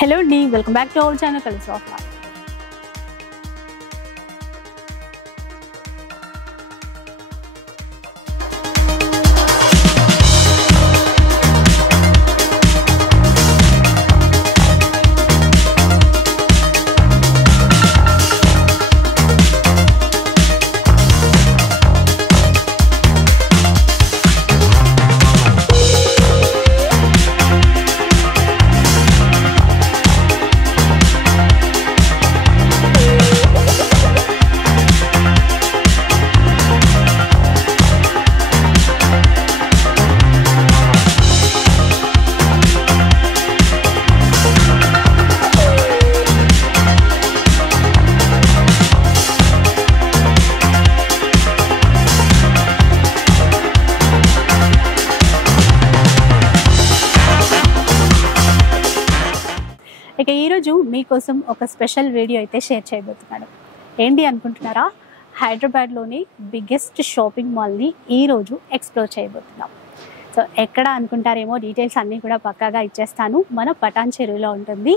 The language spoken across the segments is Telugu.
Hello Dee, welcome back to our channel Colors of Life. ఇక ఈరోజు మీకోసం ఒక స్పెషల్ వీడియో అయితే షేర్ చేయబోతున్నాను. ఏంటి అనుకుంటున్నారా? హైదరాబాద్లోని బిగ్గెస్ట్ షాపింగ్ మాల్ని ఈరోజు ఎక్స్ప్లోర్ చేయబోతున్నాం. సో ఎక్కడ అనుకుంటారేమో, డీటెయిల్స్ అన్నీ కూడా పక్కాగా ఇచ్చేస్తాను. మన పటాన్ చెరువులో ఉంటుంది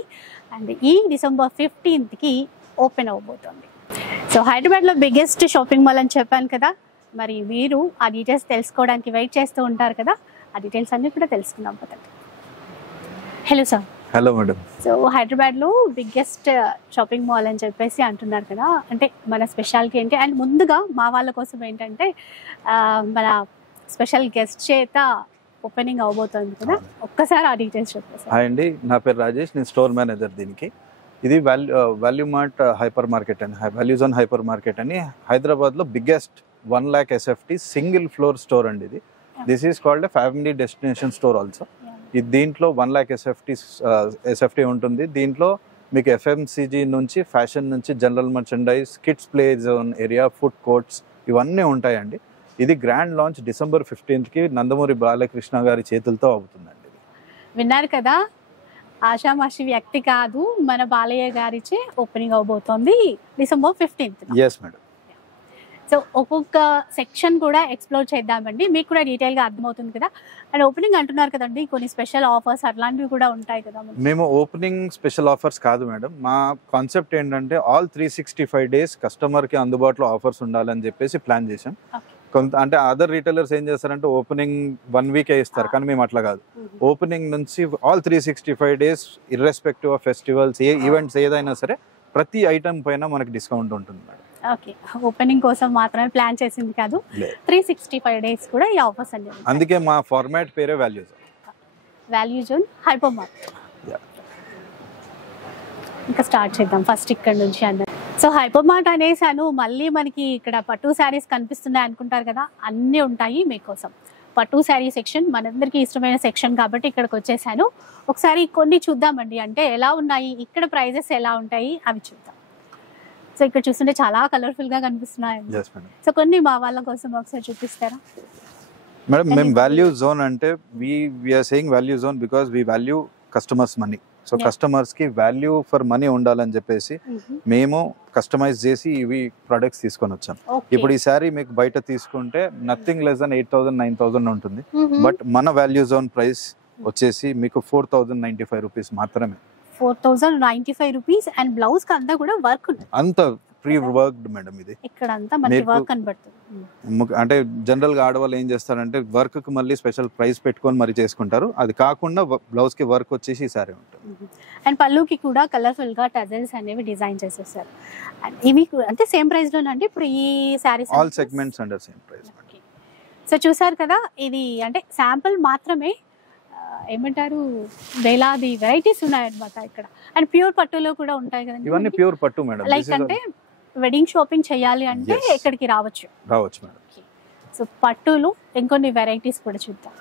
అండ్ ఈ డిసెంబర్ 15కి ఓపెన్ అవ్వబోతుంది. సో హైదరాబాద్లో బిగ్గెస్ట్ షాపింగ్ మాల్ అని చెప్పాను కదా, మరి మీరు ఆ డీటెయిల్స్ తెలుసుకోవడానికి వెయిట్ చేస్తూ ఉంటారు కదా, ఆ డీటెయిల్స్ అన్నీ కూడా తెలుసుకుందాం పదండి. Hello sir. Hello madam. So హైదరాబాద్లో బిగ్గెస్ట్ షాపింగ్ మాల్ అని చెప్పేసి అంటున్నారు కదా, అంటే మన స్పెషాలిటీ ఏంటి? అండ్ ముందుగా మా వాళ్ళ కోసం ఏంటంటే మన స్పెషల్ గెస్ట్ చేత ఓపెనింగ్ అవబోతుంది కదా, ఒక్కసారి ఆ డీటెయిల్స్ చెప్పేసి. హాయ్ అండి, నా పేరు రాజేష్, నేను స్టోర్ మేనేజర్ దీనికి. ఇది వాల్యూ మార్ట్ హైపర్ మార్కెట్ అని, వాల్యూ జోన్ హైపర్ మార్కెట్ అని హైదరాబాద్లో biggest 1 lakh SFT single floor store అండి ఇది. This is called family destination store also. దీంట్లో 1 lakh SFT ఉంటుంది. దీంట్లో మీకు FMCG నుంచి, ఫ్యాషన్ నుంచి, general merchandise, kids play zone area, food courts ఇవన్నీ ఉంటాయండి. ఇది గ్రాండ్ లాంచ్ డిసెంబర్ 15కి నందమూరి బాలకృష్ణ గారి చేతులతో అవుతుందండి. విన్నారు కదా, ఆషామాషి వ్యక్తి కాదు, మన బాలయ్య గారిచే ఓపెనింగ్ అవబోతోంది December 15th. Yes madam. So ఒక్కొక్క సెక్షన్ కూడా ఎక్స్ప్లోర్ చేద్దామండి, మీకు కూడా డీటెయిల్గా అర్థమవుతుంది కదా. అండ్ ఓపెనింగ్ అంటున్నారు కదండి, కొన్ని స్పెషల్ ఆఫర్స్ అట్లాంటివి కూడా ఉంటాయి కదా. మేము ఓపెనింగ్ స్పెషల్ ఆఫర్స్ కాదు మేడం, మా కాన్సెప్ట్ ఏంటంటే ఆల్ 365 days కస్టమర్కి అందుబాటులో ఆఫర్స్ ఉండాలని చెప్పేసి ప్లాన్ చేసాం. కొంత అంటే అదర్ రీటైలర్స్ ఏం చేస్తారంటే ఓపెనింగ్ 1 week ఇస్తారు, కానీ మేము అట్లా కాదు. ఓపెనింగ్ నుంచి all 365 days irrespective of festivals, A events ఏదైనా సరే ప్రతి ఐటమ్ పైన మనకి డిస్కౌంట్ ఉంటుంది మేడం. ఓకే, ఓపెనింగ్ కోసం మాత్రమే ప్లాన్ చేసింది కాదు, 365 days కూడా ఈ ఆఫర్స్ అండి. అందుకే మా ఫార్మాట్ పేరే value zone. Value zone hyper market. ఇంకా స్టార్ట్ చేద్దాం ఫస్ట్ ఇక్కడ నుంచి అన్న. సో హైపర్ మార్ట్ అనేసాను, మళ్ళీ మనకి ఇక్కడ పట్టు శారీస్ కనిపిస్తున్నాయి అనుకుంటారు కదా, అన్నీ ఉంటాయి మీకోసం. పట్టు శారీ సెక్షన్ మనందరికీ ఇష్టమైన సెక్షన్ కాబట్టి ఇక్కడికి వచ్చేసాను. ఒకసారి కొన్ని చూద్దామండి, అంటే ఎలా ఉన్నాయి ఇక్కడ, ప్రైజెస్ ఎలా ఉంటాయి అవి చూద్దాం. సో ఇక్కడ చూస్తుంటే చాలా కలర్ఫుల్ గా కనిపిస్తున్నాయి. సో కొన్ని మా వాళ్ళ కోసం ఒకసారి చూపిస్తారా మేడం? మేము వాల్యూ జోన్ అంటే we are saying value zone because we value customers money. So customers కి వాల్యూ ఫర్ మనీ ఉండాలని చెప్పేసి మేము కస్టమైజ్ చేసి ఇవి ప్రొడక్ట్స్ తీసుకొని వచ్చాం. ఇప్పుడు ఈ శారీ మీకు బయట తీసుకుంటే నథింగ్ లెస్ దెన్ 8,000 9,000 ఉంటుంది. బట్ మన వాల్యూ జోన్ ప్రైస్ వచ్చేసి మీకు 4,095 rupees మాత్రమే. 4,095 rupees. అండ్ బ్లౌజ్ కి అంతా కూడా వర్క్ ఉంది, అంత ప్రీ వర్క్డ్ మేడం. ఇది ఇక్కడ అంతా మనకి వర్క్ కనబడుతుంది. అంటే జనరల్ గా ఆడవాళ్ళు ఏం చేస్తారంటే వర్క్ కి మళ్ళీ స్పెషల్ ప్రైస్ పెట్టుకొని మరి చేసుకుంటారు. అది కాకుండా బ్లౌజ్ కి వర్క్ వచ్చేసి సారీ ఉంటుంది. అండ్ పళ్ళుకి కూడా కలర్ఫుల్ గా టజల్స్ అనేవి డిజైన్ చేసేసారు. అండ్ ఇవి అంటే సేమ్ ప్రైస్ లోనండి ఇప్పుడు ఈ saris? All segments under same price. So చూసారు కదా, ఇది అంటే శాంపుల్ మాత్రమే, ఏమంటారు, వేలాది వెరైటీస్ ఉన్నాయన్నమాట ఇక్కడ. అండ్ ప్యూర్ పట్టులో కూడా ఉంటాయి కదండి. ఇవన్నీ ప్యూర్ పట్టు మేడం. లైక్ అంటే వెడ్డింగ్ షాపింగ్ చేయాలి అంటే ఇక్కడికి రావచ్చు మేడం. సో పట్టులు ఇంకొన్ని వెరైటీస్ కూడా చూద్దాం.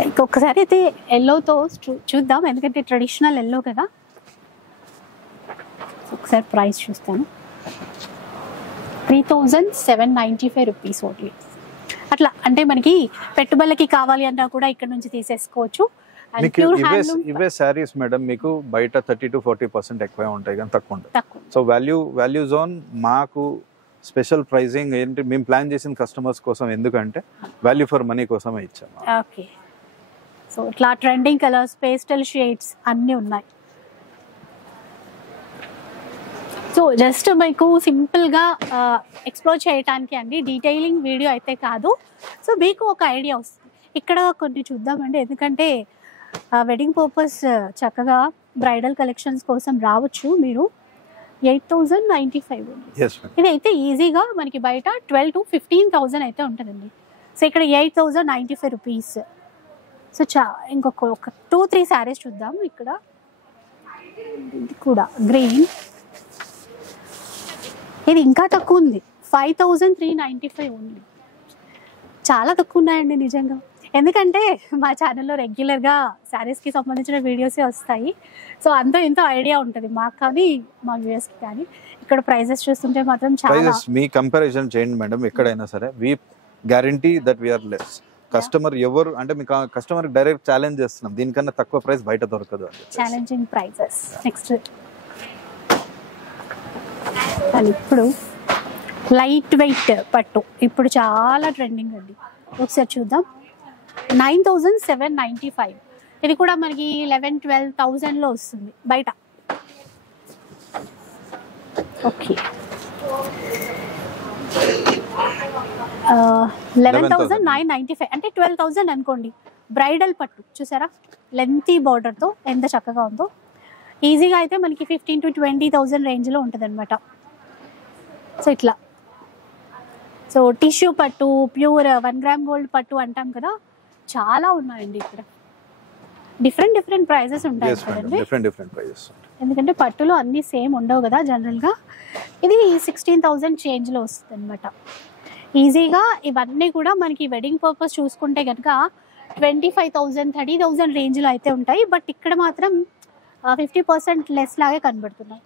లైక్ ఒకసారి అయితే ఎల్లోతో చూద్దాం, ఎందుకంటే ట్రెడిషనల్ ఎల్లో కదా. ఒకసారి ప్రైస్ చూస్తాను, 3,795 rupees ఓన్లీ. అట్లా అంటే మనకి పెట్టుబడులకి కావాలి అన్నా కూడా ఇక్కడ నుంచి తీసేసుకోవచ్చు. ఇవే సారీస్ మేడం మీకు బయట 30 to 40% ఎక్కువే ఉంటాయి, కానీ తక్కువ ఉంటాయి. సో వాల్యూ జోన్ మాకు స్పెషల్ ప్రైజింగ్ ఏంటి మేము ప్లాన్ చేసిన కస్టమర్స్ కోసం, ఎందుకంటే వాల్యూ ఫర్ మనీ కోసమే ఇచ్చాము. ఓకే, సో ఇట్లా ట్రెండింగ్ కలర్స్, పేస్టల్ షేడ్స్ అన్నీ ఉన్నాయి. సో జస్ట్ మీకు సింపుల్గా ఎక్స్ప్లోర్ చేయడానికి అండి, డీటెయిలింగ్ వీడియో అయితే కాదు. సో మీకు ఒక ఐడియా వస్తుంది. ఇక్కడ కొన్ని చూద్దామండి, ఎందుకంటే వెడ్డింగ్ పర్పస్ చక్కగా బ్రైడల్ కలెక్షన్స్ కోసం రావచ్చు మీరు. 8,095 ఇది అయితే ఈజీగా మనకి బయట 12,000 to 15,000 అయితే ఉంటుందండి. సో ఇక్కడ 8,095 రూపీస్. సో ఇంకొక 2-3 శారీస్ చూద్దాం. ఇక్కడ ఇది కూడా గ్రీన్, ఇది ఇంకా తక్కువ ఉంది, 5,395 ఓన్లీ. చాలా తక్కువ ఉన్నాయండి నిజంగా, ఎందుకంటే మా ఛానల్లో రెగ్యులర్గా శారీస్కి సంబంధించిన వీడియోసే వస్తాయి. సో అంతా ఇంత ఐడియా ఉంటుంది మాకు కానీ మా వ్యూయర్స్కి కానీ. ఇక్కడ ప్రైజెస్ చూస్తుంటే మాత్రం చాలా. మీ కంపారిజన్ చేయండి మేడం, ఎక్కడైనా సరే we guarantee that we are less. Customer ఎవరు అంటే మీకు కస్టమర్ డైరెక్ట్ ఛాలెంజ్ చేస్తున్నాం, దీనికన్నా తక్కువ ప్రైస్ బయట దొరకదు. Challenging prices. నెక్స్ట్ ఇప్పుడు లైట్ వెయిట్ పట్టు, ఇప్పుడు చాలా ట్రెండింగ్ అండి. ఒకసారి చూద్దాం. 9,795. ఇది కూడా మనకి 11,000-12,000లో వస్తుంది బయట. ఓకే, 11,995 అంటే 12,000 అనుకోండి. బ్రైడల్ పట్టు చూసారా, లెంతీ బార్డర్తో ఎంత చక్కగా ఉందో. ఈజీగా అయితే మనకి 15,000 to 20,000 రేంజ్లో ఉంటుంది అనమాట. సో ఇట్లా, సో టిష్యూ పట్టు, ప్యూర్ 1 గ్రామ్ గోల్డ్ పట్టు అంటాం కదా, చాలా ఉన్నాయండి ఇక్కడ. డిఫరెంట్ ప్రైజెస్ ఉంటాయి కదండి, ఎందుకంటే పట్టులో అన్ని సేమ్ ఉండవు కదా జనరల్గా. ఇది 16,000 చేంజ్లో వస్తుంది అనమాట. ఈజీగా ఇవన్నీ కూడా మనకి వెడ్డింగ్ పర్పస్ చూసుకుంటే కనుక 25,000, 30,000 రేంజ్లో అయితే ఉంటాయి. బట్ ఇక్కడ మాత్రం 50% లెస్ లాగే కనబడుతున్నాయి.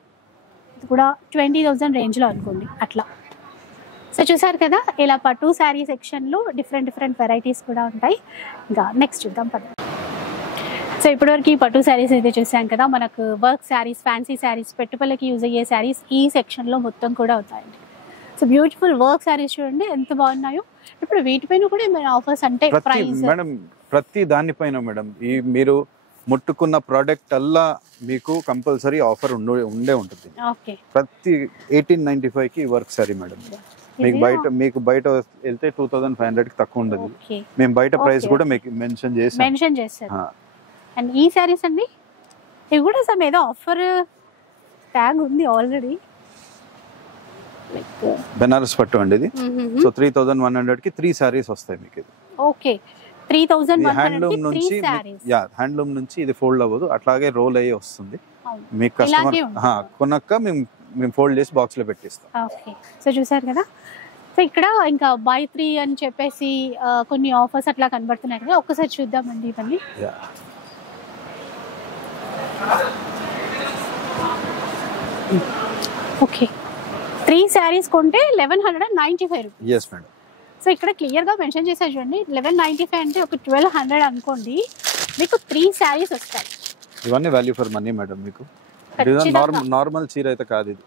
ఇది కూడా 20,000 రేంజ్లో అనుకోండి అట్లా. సో చూసారు కదా, ఇలా పట్టు శారీ సెక్షన్లో డిఫరెంట్ వెరైటీస్ కూడా ఉంటాయి. ఇంకా నెక్స్ట్ చూద్దాం పద. సో ఇప్పటివరకు ఈ పట్టు శారీస్ అయితే చూసాం కదా. మనకు వర్క్ శారీస్, ఫ్యాన్సీ శారీస్, పెట్టుబడులకి యూజ్ అయ్యే శారీస్ ఈ సెక్షన్లో మొత్తం కూడా అవుతాయండి. సో బ్యూటిఫుల్ వర్క్ శారీస్ చూడండి ఎంత బాగున్నాయో. ఇప్పుడు వీటిపైన కూడా ఏమైనా ఆఫర్స్ అంటే ప్రైస్ మేడం? ప్రతి దానిపైన మేడం ఈ మీరు ముట్టుకున్న ప్రోడక్ట్ అల్లా మీకు కంపల్సరీ ఆఫర్ ఉండే ఉంటుంది. ప్రతి 1895 కి వర్క్ శారీ మేడం. మీకు బయట వెళ్తే 2,500 కి తక్కువ ఉండదు. మేము బయట ప్రైస్ కూడా మీకు మెన్షన్ చేసాం. అండ్ ఈ శారీస్ అండి, ఇవి కూడా సమ్ ఏదో ఆఫర్ ట్యాగ్ ఉంది ఆల్రెడీ. బెనారస్ పట్టు అండి ఇది. సో 3,100 కి 3 శారీస్ వస్తాయి మీకు. ఓకే, 3,100 హ్యాండ్లూమ్ నుంచి, హ్యాండ్లూమ్ నుంచి ఇది ఫోల్డ్ అవ్వదు, అట్లాగే రోల్ అయ్యి వస్తుంది. మీకు కస్టమర్ కొన్నాక మేము ఫోల్డ్ చేసి బాక్స్ లో పెట్టిస్తాం. ఓకే, సో చూసారు కదా. సో ఇక్కడ ఇంకా బై 3 అని చెప్పేసి కొన్ని ఆఫర్స్ అట్లా కనబడుతున్నాయి కదా, ఒక్కసారి చూద్దామండి ఇవన్నీ. ఓకే, 3 శారీస్ కొంటే 1,195 రూపీస్. yes madam. సో ఇక్కడ క్లియర్గా మెన్షన్ చేశారు చూడండి, 1,195 అంటే ఒక 1,200 అనుకోండి, మీకు 3 శారీస్ వస్తాయి. ఇవన్నీ వాల్యూ ఫర్ మనీ మేడం. మీకు నార్మల్ చీర అయితే కాదు ఇది.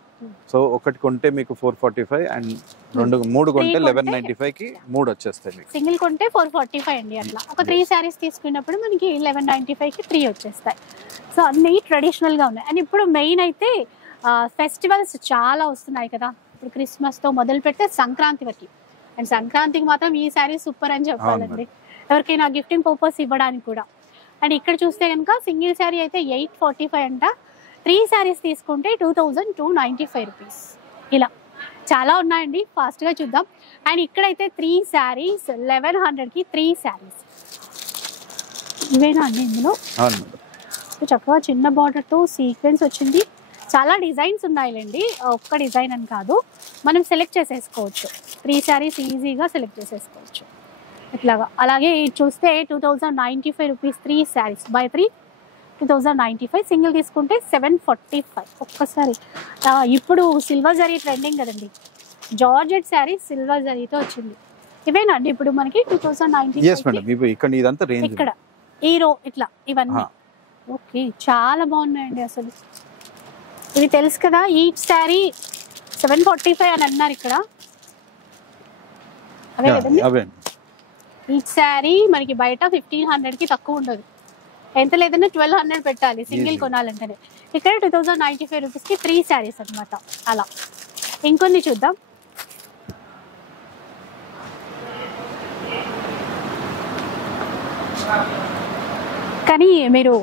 సో ఒకటి కొంటే మీకు 445 అండ్ 3 కొంటే 1195 కి 3 వచ్చేస్తాయి మీకు. సింగిల్ కొంటే 445 అండి. అట్లా ఒక 3 శారీస్ తీసుకున్నప్పుడు మనకి 1195 కి 3 వచ్చేస్తాయి. సో అన్ని ట్రెడిషనల్ గా ఉన్నాయి. అండ్ ఇప్పుడు మెయిన్ అయితే ఫెస్టివల్స్ చాలా వస్తున్నాయి కదా. ఇప్పుడు క్రిస్మస్ తో మొదలు పెడితే సంక్రాంతి వరకు. అండ్ సంక్రాంతికి మాత్రం ఈ శారీ సూపర్ అని చెప్పాలండి, ఎవరికైనా గిఫ్టింగ్ పర్పస్ ఇవ్వడానికి కూడా. అండ్ ఇక్కడ చూస్తే కనుక సింగిల్ శారీ అయితే 845 అంట, 3 శారీస్ తీసుకుంటే 2,295 రూపీస్. ఇలా చాలా ఉన్నాయండి, ఫాస్ట్గా చూద్దాం. అండ్ ఇక్కడైతే 3 శారీస్ 1,100కి 3 శారీస్ ఇవేనా అండి ఇందులో? చక్కగా చిన్న బార్డర్తో సీక్వెన్స్ వచ్చింది. చాలా డిజైన్స్ ఉన్నాయిలేండి, ఒక్క డిజైన్ అని కాదు, మనం సెలెక్ట్ చేసేసుకోవచ్చు. 3 శారీస్ ఈజీగా సెలెక్ట్ చేసేసుకోవచ్చు ఇట్లాగా. అలాగే చూస్తే 2,095 రూపీస్ 3 శారీస్, బై 3 2,095. సింగిల్ తీసుకుంటే 745. ఒక్కసారి ఇప్పుడు సిల్వర్ జరీ ట్రెండింగ్ కదండి, జార్జెట్ శారీ సిల్వర్ జరీతో వచ్చింది. ఇవేనా అండి ఇప్పుడు మనకి 2,095? ఇక్కడ ఈ రో ఇట్లా ఇవన్నీ. ఓకే, చాలా బాగున్నాయండి అసలు. ఇది తెలుసు కదా, ఈచ్ శారీ 745 అని అన్నారు ఇక్కడ. అవే కదండి, ఈచ్ శారీ మనకి బయట 1,500కి తక్కువ ఉండదు. ఎంత లేదన్నా 1200 పెట్టాలి సింగిల్ కొనాలంటేనే. ఇక్కడ 2095 రూపీస్కి 3 శారీస్ అనమాట. అలా ఇంకొన్ని చూద్దాం. కానీ మీరు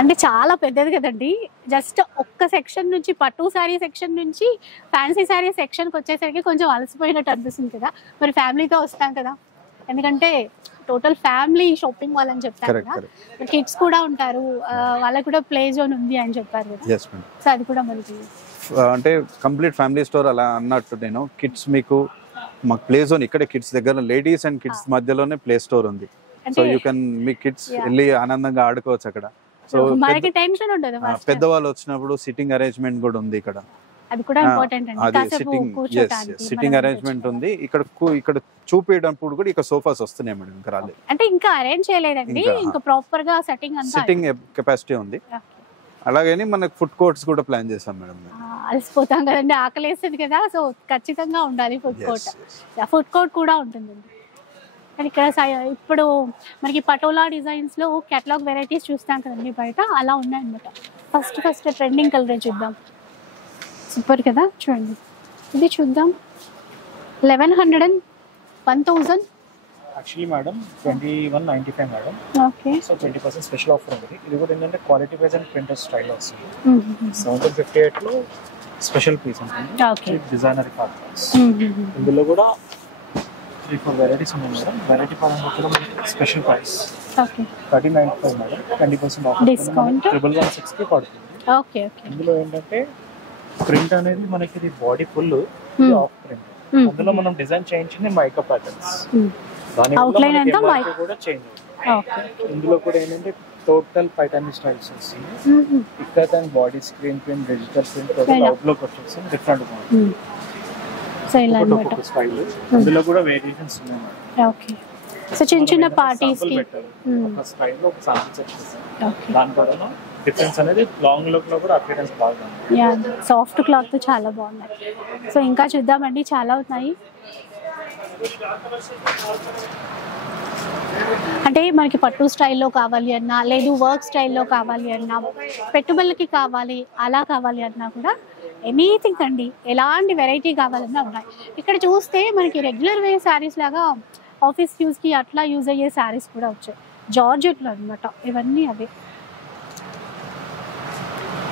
అంటే చాలా పెద్దది కదండి. జస్ట్ ఒక్క సెక్షన్ నుంచి పట్టు శారీ సెక్షన్ నుంచి ఫ్యాన్సీ శారీ సెక్షన్కి వచ్చేసరికి కొంచెం అలసిపోయినట్టు అనిపిస్తుంది కదా. మరి ఫ్యామిలీతో వస్తాం కదా, ఎందుకంటే టోటల్ ఫ్యామిలీ షాపింగ్ వాళ్ళని చెప్తారు కదా. కిడ్స్ కూడా ఉంటారు, వాళ్ళకి కూడా ప్లే జోన్ ఉంది అని చెప్పారు కదా. సో అది కూడా మనకి అంటే కంప్లీట్ ఫ్యామిలీ స్టోర్ అలా అన్నట్టు. నేను కిడ్స్ మీకు మాకు ప్లే జోన్ ఇక్కడ కిడ్స్ దగ్గర లేడీస్ అండ్ కిడ్స్ మధ్యలోనే ప్లే స్టోర్ ఉంది. So you can me kids వెళ్ళి ఆనందంగా ఆడుకోవచ్చు అక్కడ. సో మనకి టెన్షన్ ఉండదు. పెద్దవాళ్ళు వచ్చినప్పుడు సిట్టింగ్ అరేంజ్మెంట్ కూడా ఉంది ఇక్కడ. అది కూడా ఇంపార్టెంట్ అండి. అది సిట్టింగ్ అరేంజ్మెంట్ ఉంది ఇక్కడ. ఇక్కడ చూపించడానికి కూడా ఇక్కడ సోఫాస్ వస్తున్నాయి మేడం, ఇంకా రాలేదు. అంటే ఇంకా అరేంజ్ చేయలేదండి, ఇంకా ప్రాపర్ గా సెట్టింగ్ అంతా సిట్టింగ్ కెపాసిటీ ఉంది. అలాగని మనకు ఫుడ్ కోర్ట్స్ కూడా ప్లాన్ చేసాం మేడం. అలసిపోతాం కదండి, ఆకలేస్తుంది కదా, సో ఖచ్చితంగా ఉండాలి ఫుడ్ కోర్ట్. ఫుడ్ కోర్ట్ కూడా ఉంటుందండి. కానీ ఇక్కడ ఇప్పుడు మనకి పటోలా డిజైన్స్ లో కేటలాగ్ వెరైటీస్ చూస్తాం కదండి బయట, అలా ఉన్నాయన్నమాట. ఫస్ట్ ట్రెండింగ్ కలర్ చూద్దాం. సూపర్ కదా, చూడండి ఇది చూద్దాం. 1100 and 1000 actually madam 2195 madam. Okay, so 20% special offer ఉంది. ఇది కూడా ఏంటంటే quality wise and printer style వస్తుంది. 758 లో స్పెషల్ పీస్ ఉంటుంది. Okay, designer fabrics. ఇందులో కూడా 3-4 వెరైటీస్ ఉన్నాయి మేడం. వెరైటీ పరంగా కూడా మనకి special price. Okay, 3095 madam. 20% offer discount 1116 కి పడుతుంది. Okay okay. ఇందులో ఏంటంటే ప్రింట్ అనేది మనకి ఇది బాడీ ఫుల్ ఆఫ్ ప్రింట్. అందులో మనం డిజైన్ చేయించింది మైకా ప్యాటర్న్స్. అవుట్లైన్ అంతా మైకా కూడా చేంజ్ అవుతుంది. ఓకే, ఇందులో కూడా ఏంటంటే టోటల్ పైటాని స్టైల్స్ వస్తుంది. ఇక్కడ దాని body screen print, digital print, total outlook వచ్చేసి డిఫరెంట్ ఉంది. సో ఇలా అన్నమాట స్టైల్. ఇందులో కూడా వేరియేషన్స్ ఉన్నాయి. ఓకే, సో చిన్న పార్టీస్ కి ఒక స్టైల్ లో ఒక సాంపుల్ సెట్ చేస్తాం. దాని ద్వారా డిఫరెన్స్ అనేది లాంగ్ లుక్ లో కూడా అపియరెన్స్ బాగుంది. యా, సాఫ్ట్ క్లాత్ తో చాలా బాగున్నాయి. సో ఇంకా చూద్దామండి, చాలా ఉన్నాయి. అంటే మనకి పట్టు స్టైల్లో కావాలి అన్నా, లేదు వర్క్ స్టైల్లో కావాలి అన్నా, పెట్టుబడులకి కావాలి అలా కావాలి అన్నా కూడా ఎనీథింగ్ అండి, ఎలాంటి వెరైటీ కావాలన్నా ఉన్నాయి. ఇక్కడ చూస్తే మనకి రెగ్యులర్ వే శారీస్ లాగా ఆఫీస్ యూస్కి అట్లా యూజ్ అయ్యే శారీస్ కూడా వచ్చాయి. జార్జెట్లో అనమాట ఇవన్నీ. అవి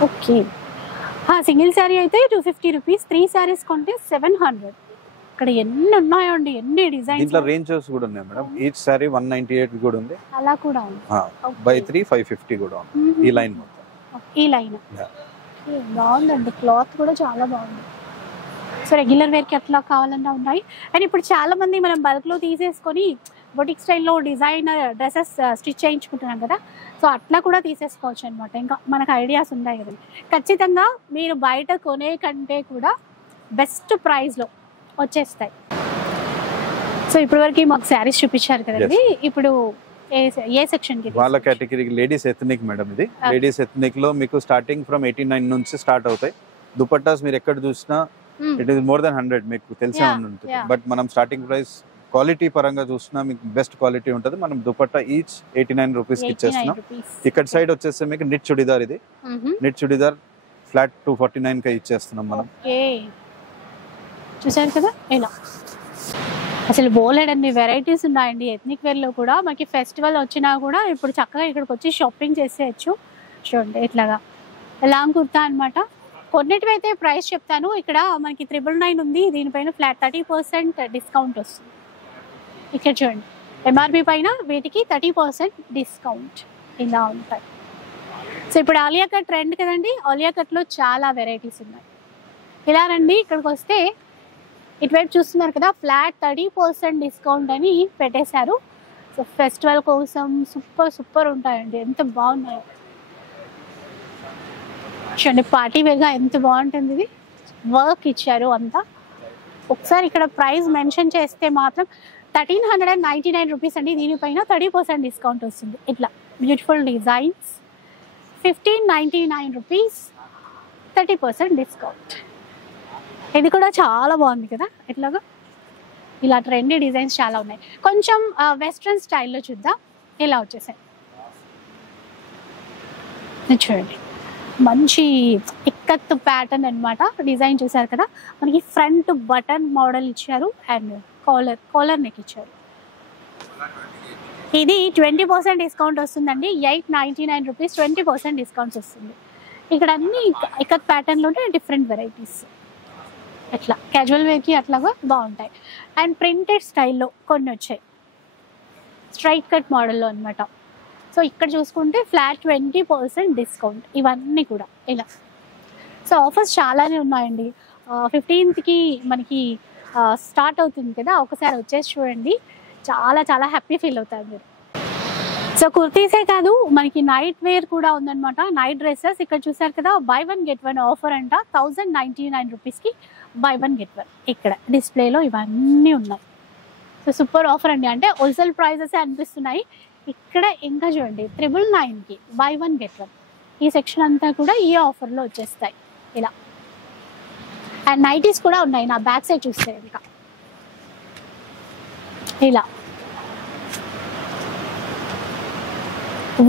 ఓకే. సింగిల్ శారీ అయితే 250 రూపీస్, 3 శారీస్ కొంటే 700. ఇక్కడ ఎన్ని ఉన్నాయో అండి, ఎన్ని డిజైన్స్. దీంట్లో రేంజెస్ కూడా ఉన్నాయి మేడం. ఈచ్ సారీ 198 కూడా ఉంది. అలా కూడా ఉంది. బై 3 550 కూడా ఉంది. ఈ లైన్ మొత్తం ఈ లైన్ బాగుందండి. క్లాత్ కూడా చాలా బాగుంది. సో రెగ్యులర్ వేర్కి అట్లా కావాలన్నా ఉన్నాయి. అండ్ ఇప్పుడు చాలా మంది మనం బల్క్లో తీసేసుకొని బొటిక్ స్టైల్లో డిజైనర్ డ్రెస్సెస్ స్టిచ్ చేయించుకుంటున్నాం కదా, సో అట్లా కూడా తీసేసుకోవచ్చు అనమాట. ఇంకా మనకు ఐడియాస్ ఉన్నాయి కదండి. ఖచ్చితంగా మీరు బయట కొనే కంటే కూడా బెస్ట్ ప్రైస్లో వచ్చేస్తాయి. సో ఇప్పటి వరకు మాకు శారీస్ చూపించారు కదండి, ఇప్పుడు ఏ సెక్షన్ కి? వాళ్ళ కేటగిరీకి లేడీస్ ఎథనిక్ మేడం. ఇది లేడీస్ ఎథనిక్ లో మీకు స్టార్టింగ్ ఫ్రమ్ 89 నుంచి స్టార్ట్ అవుతాయి. దుపట్టాస్ మీరు ఎక్కడ చూసినా ఇట్ ఈస్ మోర్ దెన్ 100, మీకు తెలిసే ఉంటుంది. బట్ మనం స్టార్టింగ్ ప్రైస్ క్వాలిటీ పరంగా చూసినా మీకు బెస్ట్ క్వాలిటీ ఉంటుంది. మనం దుపట్టా ఈచ్ 89 రూపీస్ కి ఇచ్చేస్తున్నాం. ఇక్కడ సైడ్ వచ్చేస్తే మీకు నిట్ చుడిదార్, ఇది నిట్ చుడిదార్ ఫ్లాట్ 249 కి ఇచ్చేస్తున్నాం మనం. చూసారు కదా ఇలా అసలు బోలెడన్ని వెరైటీస్ ఉన్నాయండి. ఎథ్నిక్ వేర్ లో కూడా మనకి ఫెస్టివల్ వచ్చినా కూడా ఇప్పుడు చక్కగా ఇక్కడికి వచ్చి షాపింగ్ చేసేయచ్చు. చూడండి ఇట్లాగా లాంగ్ కుర్తా అనమాట. కొన్నిటివి అయితే ప్రైస్ చెప్తాను. ఇక్కడ మనకి 999 ఉంది, దీనిపైన ఫ్లాట్ 30% డిస్కౌంట్ వస్తుంది. ఇక్కడ చూడండి ఎంఆర్పి పైన వీటికి 30% డిస్కౌంట్ ఇలా ఉంటాయి. సో ఇప్పుడు ఆలియా కట్ ట్రెండ్ కదండి, ఆలియా కట్లో చాలా వెరైటీస్ ఉన్నాయి. ఇలా రండి, ఇక్కడికి వస్తే ఇటువైపు చూస్తున్నారు కదా ఫ్లాట్ 30% డిస్కౌంట్ అని పెట్టేశారు. సో ఫెస్టివల్ కోసం సూపర్ ఉంటాయండి, ఎంత బాగున్నాయి చూడండి. పార్టీ వేర్గా ఎంత బాగుంటుంది. ఇది వర్క్ ఇచ్చారు అంతా. ఒకసారి ఇక్కడ ప్రైస్ మెన్షన్ చేస్తే మాత్రం 1399 రూపీస్ అండి. దీనిపైన 30% డిస్కౌంట్ వస్తుంది. ఇట్లా బ్యూటిఫుల్ డిజైన్స్ 1599 రూపీస్, 30% డిస్కౌంట్. ఇది కూడా చాలా బాగుంది కదా. ఇట్లాగా ఇలా ట్రెండీ డిజైన్స్ చాలా ఉన్నాయి. కొంచెం వెస్ట్రన్ స్టైల్లో చూద్దాం. ఇలా వచ్చేసాయి చూడండి మంచి ఇక్కత్ ప్యాటర్న్ అన్నమాట. డిజైన్ చూసారు కదా, మనకి ఫ్రంట్ బటన్ మోడల్ ఇచ్చారు అండ్ కాలర్ నెక్ ఇచ్చారు. ఇది 20% డిస్కౌంట్ వస్తుందండి. 899 రూపీస్ 20% డిస్కౌంట్స్ వస్తుంది. ఇక్కడ అన్ని ఇక్కత్ ప్యాటర్న్లోనే డిఫరెంట్ వెరైటీస్, అట్లా క్యాజువల్ వేర్కి అట్లాగా బాగుంటాయి. అండ్ ప్రింటెడ్ స్టైల్లో కొన్ని వచ్చాయి, స్ట్రైట్ కట్ మోడల్లో అనమాట. సో ఇక్కడ చూసుకుంటే ఫ్లాట్ 20% డిస్కౌంట్, ఇవన్నీ కూడా ఇలా. సో ఆఫర్స్ చాలానే ఉన్నాయండి. 15th మనకి స్టార్ట్ అవుతుంది కదా, ఒకసారి వచ్చేసి చూడండి, చాలా చాలా హ్యాపీ ఫీల్ అవుతారు మీరు. సో కుర్తీసే కాదు, మనకి నైట్ వేర్ కూడా ఉందన్నమాట. నైట్ డ్రెస్సెస్ ఇక్కడ చూసారు కదా, buy 1 get 1 ఆఫర్ అంట. 1099 రూపీస్కి buy 1 get 1. ఇక్కడ డిస్ప్లేలో ఇవన్నీ ఉన్నాయి. సో సూపర్ ఆఫర్ అండి, అంటే హోల్సేల్ ప్రైజెస్ అనిపిస్తున్నాయి. ఇక్కడ ఇంకా చూడండి 999కి buy 1 get 1. ఈ సెక్షన్ అంతా కూడా ఈ ఆఫర్లో వచ్చేస్తాయి ఇలా. అండ్ నైటీస్ కూడా ఉన్నాయి, నా బ్యాక్ సైడ్ చూస్తే ఇంకా ఇలా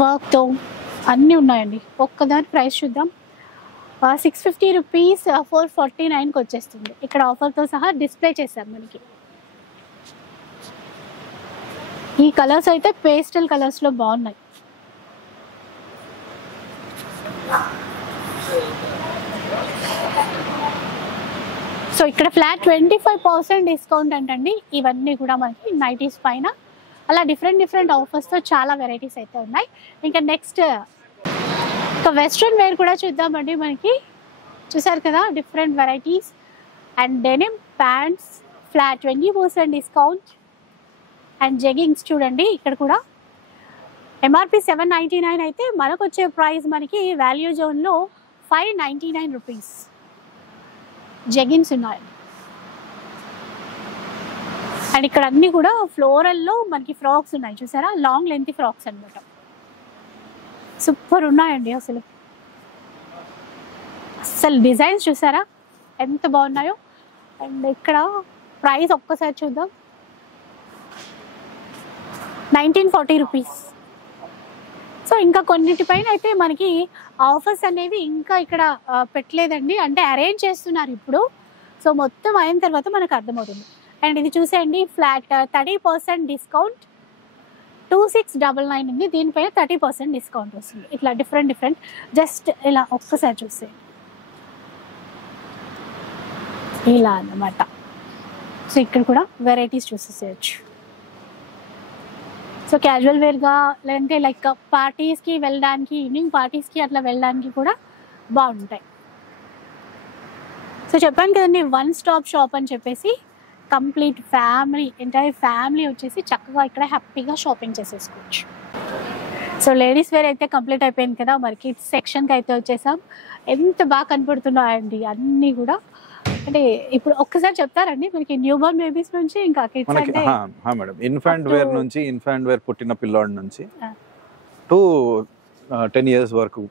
వర్క్తో అన్నీ ఉన్నాయండి. ఒక్కదాని ప్రైస్ చూద్దాం. 650 రూపీస్ 449కి వచ్చేస్తుంది. ఇక్కడ ఆఫర్తో సహా డిస్ప్లే చేశారు మనకి. ఈ కలర్స్ అయితే పేస్టల్ కలర్స్లో బాగున్నాయి. సో ఇక్కడ ఫ్లాట్ 25% డిస్కౌంట్ అంటండి. ఇవన్నీ కూడా మనకి నైటీస్ పైన అలా డిఫరెంట్ ఆఫర్స్తో చాలా వెరైటీస్ అయితే ఉన్నాయి. ఇంకా నెక్స్ట్ వెస్ట్రన్ వేర్ కూడా చూద్దామండి. మనకి చూసారు కదా different varieties. And denim pants flat 20% discount. And jeggings చూడండి, ఇక్కడ కూడా MRP 799 అయితే మనకు వచ్చే ప్రైస్ మనకి వాల్యూ జోన్లో 599 రూపీస్ జెగిన్స్ ఉన్నాయి. అండ్ ఇక్కడ అన్నీ కూడా ఫ్లోరల్లో మనకి ఫ్రాక్స్ ఉన్నాయి, చూసారా, లాంగ్ లెంత్ ఫ్రాక్స్ అనమాట. సూపర్ ఉన్నాయండి అసలు డిజైన్స్ చూసారా ఎంత బాగున్నాయో. అండ్ ఇక్కడ ప్రైస్ ఒక్కసారి చూద్దాం, 1940 రూపీస్. సో ఇంకా కొన్నిటిపైన అయితే మనకి ఆఫర్స్ అనేవి ఇంకా ఇక్కడ పెట్టలేదండి, అంటే అరేంజ్ చేస్తున్నారు ఇప్పుడు. సో మొత్తం అయిన తర్వాత మనకు అర్థమవుతుంది. అండ్ ఇది చూసేయండి, ఫ్లాట్ 30% డిస్కౌంట్ 2699 ఉంది. దీనిపైన 30% డిస్కౌంట్ వస్తుంది. ఇట్లా డిఫరెంట్ జస్ట్ ఇలా ఒక్కసారి చూసే ఇలా అన్నమాట. సో ఇక్కడ కూడా వెరైటీస్ చూసేసేయచ్చు. సో క్యాజువల్ వేర్గా లేదంటే లైక్ పార్టీస్కి వెళ్ళడానికి, ఈవినింగ్ పార్టీస్కి అట్లా వెళ్ళడానికి కూడా బాగుంటాయి. సో చెప్పాను కదండి, వన్ స్టాప్ షాప్ అని చెప్పేసి కంప్లీట్ ఫ్యామిలీ, ఎంటైర్ ఫ్యామిలీ వచ్చేసి చక్కగా ఇక్కడ హ్యాపీగా షాపింగ్ చేసేసుకోవచ్చు. సో లేడీస్ వేర్ అయితే కంప్లీట్ అయిపోయింది కదా, మరి కిడ్స్ సెక్షన్కి అయితే వచ్చేసాం. ఎంత బాగా కనపడుతున్నాయండి అన్నీ కూడా. అంటే ఇప్పుడు ఒక్కసారి చెప్తారండి మనకి న్యూ బోర్న్ బేబీస్ నుంచి ఇంకా కిడ్స్ అంటే మేడం ఇన్ఫాంట్ వేర్ నుంచి, ఇన్ఫాంట్ వేర్ పుట్టిన పిల్లోడి నుంచి టు 10 years వరకు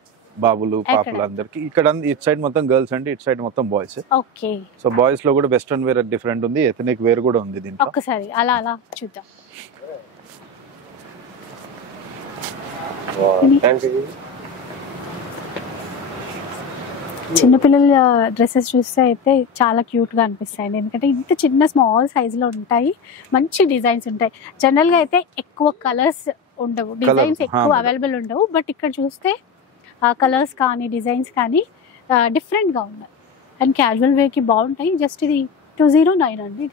బాబులు పాపలు అందరికి. ఇక్కడ ఇటు సైడ్ మొత్తం గర్ల్స్ అండి, ఇటు సైడ్ మొత్తం బాయ్స్. ఓకే. సో బాయ్స్ లో కూడా వెస్టర్న్ వేర్ డిఫరెంట్ ఉంది, ఎథనిక్ వేర్ కూడా ఉంది దీంట్లో. ఒక్కసారి అలా చూద్దాం. చిన్నపిల్లల డ్రెస్సెస్ చూస్తే అయితే చాలా క్యూట్గా అనిపిస్తాయి, ఎందుకంటే ఇంత చిన్న స్మాల్ సైజులో ఉంటాయి, మంచి డిజైన్స్ ఉంటాయి. జనరల్గా అయితే ఎక్కువ కలర్స్ ఉండవు, డిజైన్స్ ఎక్కువ అవైలబుల్ ఉండవు. బట్ ఇక్కడ చూస్తే కలర్స్ కానీ డిజైన్స్ కానీ డిఫరెంట్గా ఉన్నాయి. అండ్ క్యాజువల్ వేర్కి బాగుంటాయి. జస్ట్ ఇది 209 అండి.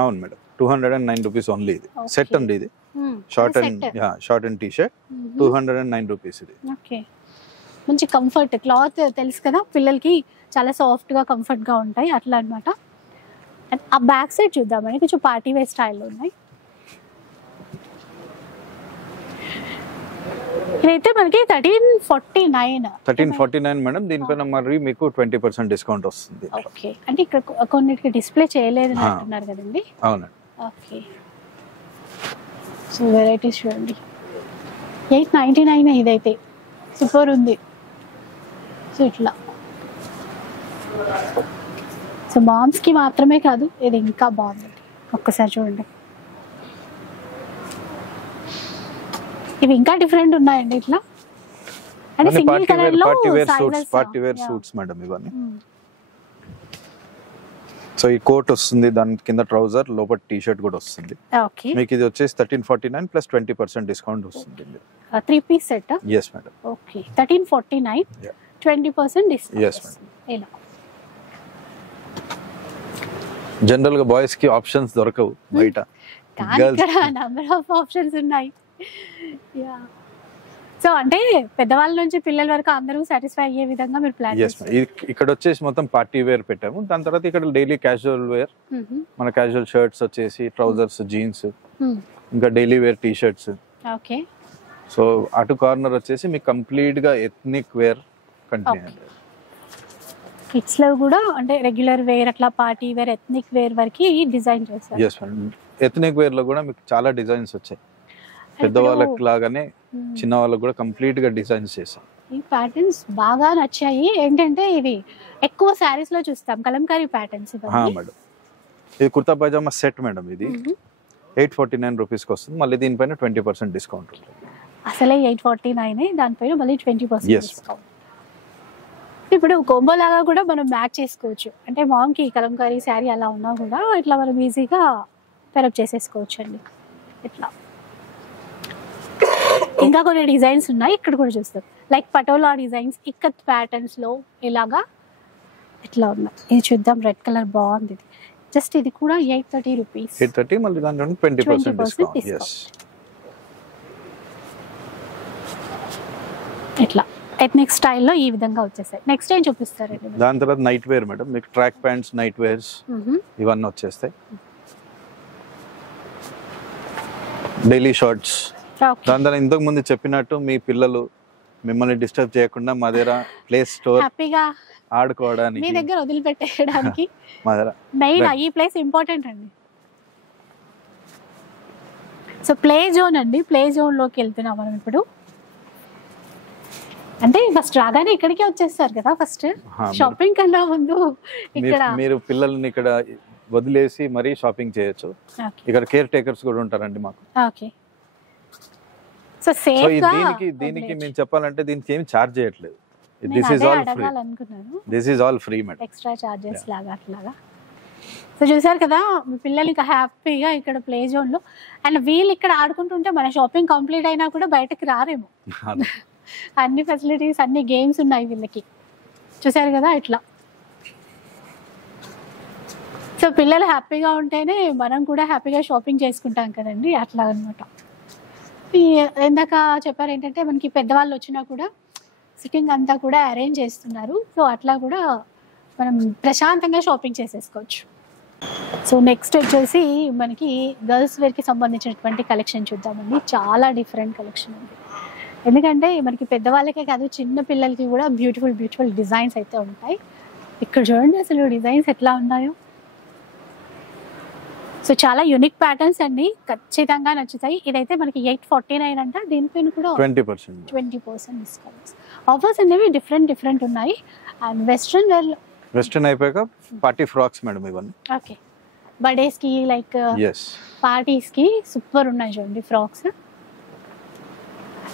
అవును మేడం, 209 రూపీస్ ఓన్లీ. ఇది సెట్ అండి, ఇది short and T shirt 209 rupees ఇది. ఓకే, మంచి కంఫర్ట్ క్లాత్ తెలుసు కదా పిల్లలకి, చాలా సాఫ్ట్గా కంఫర్ట్గా ఉంటాయి అట్లా అనమాట. ఆ బ్యాక్ సైడ్ చూద్దామని కొంచెం పార్టీ వేర్ స్టైల్లో ఉన్నాయి. ఇదైతే మనకి 1349 మేడం. దీనిపైన మరి మీకు 20% డిస్కౌంట్ వస్తుంది. ఓకే, అంటే ఇక్కడ కొన్నిటికి డిస్ప్లే చేయలేదు అంటున్నారు కదండి. అవునండి. ఓకే, సో వెరైటీస్ చూడండి. 899 ఇదైతే సూపర్ ఉంది. సో ఇట్లా సో మామ్స్కి మాత్రమే కాదు, ఇది ఇంకా బాగుంది. ఒక్కసారి చూడండి, ఇవి ఇంకా డిఫరెంట్ ఉన్నాయండి. ఇట్లా అంటే సింగిల్ కలర్ లో పార్టీ వేర్ సూట్స్ మేడం ఇవన్నీ. సో ఈ కోట్ వస్తుంది, దాని కింద ట్రౌజర్, లోపల టీ షర్ట్ కూడా వస్తుంది. ఓకే, మీకు ఇది వచ్చేసి 1349 ప్లస్ 20% డిస్కౌంట్ వస్తుంది. 3 piece set. yes madam. Okay, 1349 20% discount. yes madam. ఇలా జనరల్ గా బాయ్స్ కి ఆప్షన్స్ దొరకవు బయట, గర్ల్స్ ఇక్కడ నంబర్ ఆఫ్ ఆప్షన్స్ ఉన్నాయి. యా, సో అంటే పెద్దవాళ్ళ నుంచి పిల్లల వరకు అందరూ సాటిస్ఫై అయ్యే విధంగా మీరు ప్లాన్ చేస్తారు. ఇక్కడ వచ్చేసి మొత్తం పార్టీ వేర్ పెట్టాము. దాని తర్వాత ఇక్కడ డైలీ క్యాజువల్ వేర్, మన క్యాజువల్ షర్ట్స్ వచ్చేసి ట్రౌజర్స్, జీన్స్, ఇంకా daily wear T shirts. Okay, so అటు కార్నర్ వచ్చేసి మీకు కంప్లీట్ గా ఎథ్నిక్ వేర్ కంటిన్యూ. కిడ్స్ లో కూడా అంటే రెగ్యులర్ వేర్, అట్లా పార్టీ వేర్, ఎథ్నిక్ వేర్ వరకు డిజైన్ చేస్తారు. yes madam. ఎథ్నిక్ వేర్ లో కూడా మీకు చాలా డిజైన్స్ వచ్చాయి. పెద్దవాళ్ళకి లాగానే చిన్న వాళ్ళకి కూడా కంప్లీట్ గా డిజైన్స్ చేసాం. ఈ ప్యాటర్న్స్ బాగా నచ్చాయి. ఏంటంటే ఇవి ఎక్కువ సారీస్ లో చూస్తాం, కలంకారీ ప్యాటర్న్స్. మేడం ఇది కుర్తా పైజామా సెట్ మేడం. ఇది 849 రూపీస్కి వస్తుంది. మళ్ళీ దీనిపైన 20% డిస్కౌంట్ ఉంటుంది. అసలే 849, దానిపైన మళ్ళీ 20% డిస్కౌంట్. ఇప్పుడు కోంబో లాగా కూడా మనం మ్యాచ్ చేసుకోవచ్చు. అంటే మామ్కి కలంకారీ శారీ అలా ఉన్నా కూడా ఇట్లా మనం ఈజీగా పెరప్ చేసేసుకోవచ్చు అండి. ఇట్లా ఇంకా కొన్ని డిజైన్స్ ఉన్నాయి, ఇక్కడ కూడా చూస్తాం. Like patola designs, ikat patterns లో ఇలాగా ఇట్లా ఉన్నాయి. ఇది చూద్దాం, రెడ్ కలర్ బాగుంది. ఇది జస్ట్ ఇది కూడా 830 రూపీస్. 830 మళ్ళీ దాంట్లో 20% డిస్కౌంట్. yes ఇట్లా ఎథ్నిక్ స్టైల్లో ఈ విధంగా వచ్చేసాయి. నెక్స్ట్ ఏం చూపిస్తారండి? దాని తర్వాత నైట్ వేర్ మేడం. మీకు ట్రాక్ ప్యాంట్స్, నైట్ వేర్స్ ఇవన్నీ వచ్చేస్తాయి. Daily shorts. దాని తర్వాత ఇంతకు ముందు చెప్పినట్టు మీ పిల్లలు మిమ్మల్ని డిస్టర్బ్ చేయకుండా మా దగ్గర ప్లే స్టోర్, హ్యాపీగా ఆడుకోవడానికి, మీ దగ్గర వదిలిపెట్టేయడానికి మా దగ్గర మెయిన్ ఈ ప్లేస్ ఇంపార్టెంట్ అండి. సో ప్లే జోన్ అండి, ప్లే జోన్ లోకి వెళ్తున్నాం మనం ఇప్పుడు. అంటే ఫస్ట్ రాగానే ఇక్కడికే వచ్చేస్తారు కదా, ఫస్ట్ షాపింగ్ కన్నా ముందు ఇక్కడ మీరు పిల్లల్ని ఇక్కడ వదిలేసి మరీ షాపింగ్ చేయొచ్చు. ఇక్కడ కేర్ టేకర్స్ కూడా ఉంటారండి మాకు. ఓకే, సో సేఫ్ గా దీనికి మేము చెప్పాలంటే దీనికి ఏమి చార్జ్ చేయట్లేదు. This is all free. This is all free madam, extra charges లాగా అట్లాగా. సో చూసారు కదా, మీ పిల్లలు ఇక హ్యాపీగా ఇక్కడ ప్లే జోన్ లో. అండ్ వీళ్ళు ఇక్కడ ఆడుకుంటుంటే మన షాపింగ్ కంప్లీట్ అయినా కూడా బయటకి రారేమో. అన్ని ఫెసిలిటీస్, అన్ని గేమ్స్ ఉన్నాయి వీళ్ళకి. చూసారు కదా ఇట్లా. సో పిల్లలు హ్యాపీగా ఉంటేనే మనం కూడా హ్యాపీగా షాపింగ్ చేసుకుంటాం కదండి, అట్లా అనమాట. ఇందాక చెప్పారు ఏంటంటే మనకి పెద్దవాళ్ళు వచ్చినా కూడా సిట్టింగ్ అంతా కూడా అరేంజ్ చేస్తున్నారు. సో అట్లా కూడా మనం ప్రశాంతంగా షాపింగ్ చేసేసుకోవచ్చు. సో నెక్స్ట్ వచ్చేసి మనకి గర్ల్స్ వేర్కి సంబంధించినటువంటి కలెక్షన్ చూద్దామండి. చాలా డిఫరెంట్ కలెక్షన్ ఉంది. ఎందుకంటే మనకి పెద్దవాళ్ళకే కాదు, చిన్న పిల్లలకి కూడా బ్యూటిఫుల్ బ్యూటిఫుల్ డిజైన్స్ అయితే ఉంటాయి. ఇక్కడ చూడండి అసలు డిజైన్స్ ఎట్లా ఉన్నాయో. సో చాలా యూనిక్ ప్యాటర్న్స్ అండి, ఖచ్చితంగా నచ్చుతాయి. ఇదైతే మనకి 849 అంట. దీనిపైన కూడా 20% డిస్కౌంట్స్ ఆఫర్స్ అనేవి డిఫరెంట్ ఉన్నాయి. అండ్ వెస్ట్రన్ అయిపోయాక పార్టీ ఫ్రాక్స్ మేడం ఇవన్నీ. ఓకే, బర్త్డేస్ కి లైక్ పార్టీస్ కి సూపర్ ఉన్నాయి చూడండి ఫ్రాక్స్.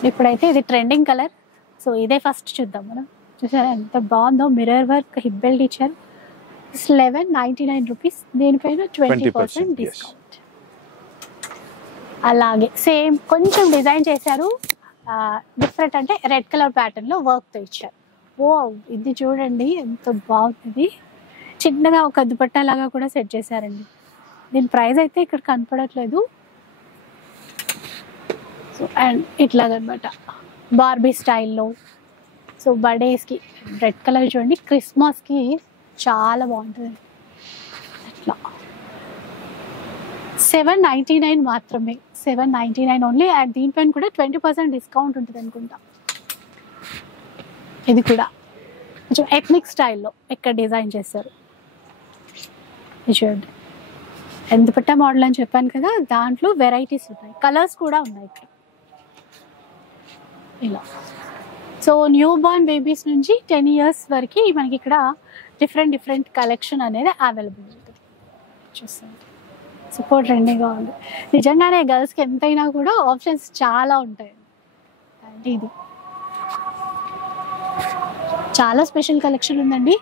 ఇప్పుడైతే ఇది ట్రెండింగ్ కలర్. సో ఇదే ఫస్ట్ చూద్దాం మనం. చూసారా ఎంత బాగుందో, మిర్రర్ వర్క్, హిప్ బెల్ట్ ఇచ్చారు. 1199 రూపీస్. దీనిపైన 20% డిస్కౌంట్. అలాగే సేమ్ కొంచెం డిజైన్ చేశారు, డిఫరెంట్ అంటే రెడ్ కలర్ ప్యాటర్న్ లో వర్క్ తో ఇచ్చారు. ఓ ఇది చూడండి ఎంత బాగుంది. చిన్నగా ఒక దుపట్టా లాగా కూడా సెట్ చేశారండి. దీని ప్రైస్ అయితే ఇక్కడ కనపడట్లేదు. సో అండ్ ఇట్లాగనమాట బార్బీ స్టైల్లో. సో బర్త్డేస్కి రెడ్ కలర్ చూడండి, క్రిస్మస్కి చాలా బాగుంటుంది. అట్లా 799 మాత్రమే, 799 ఓన్లీ. అండ్ దీనిపైన కూడా 20% డిస్కౌంట్ ఉంటుంది అనుకుంటా. ఇది కూడా కొంచెం ఎథ్నిక్ స్టైల్లో ఇక్కడ డిజైన్ చేశారు. ఇది చూడండి, ఎందుపట్ట మోడల్ అని చెప్పాను కదా, దాంట్లో వెరైటీస్ ఉన్నాయి, కలర్స్ కూడా ఉన్నాయి ఇక్కడ ఇలా. సో న్యూ బార్న్ బేబీస్ నుంచి 10 years వరకు మనకి ఇక్కడ డిఫరెంట్ కలెక్షన్ అనేది అవైలబుల్ ఉంటుంది. చూస్తుంది సూపర్ ట్రెండింగ్గా ఉంది. నిజంగానే గర్ల్స్కి ఎంతైనా కూడా ఆప్షన్స్ చాలా ఉంటాయి. అండ్ ఇది చాలా స్పెషల్ కలెక్షన్ ఉందండి,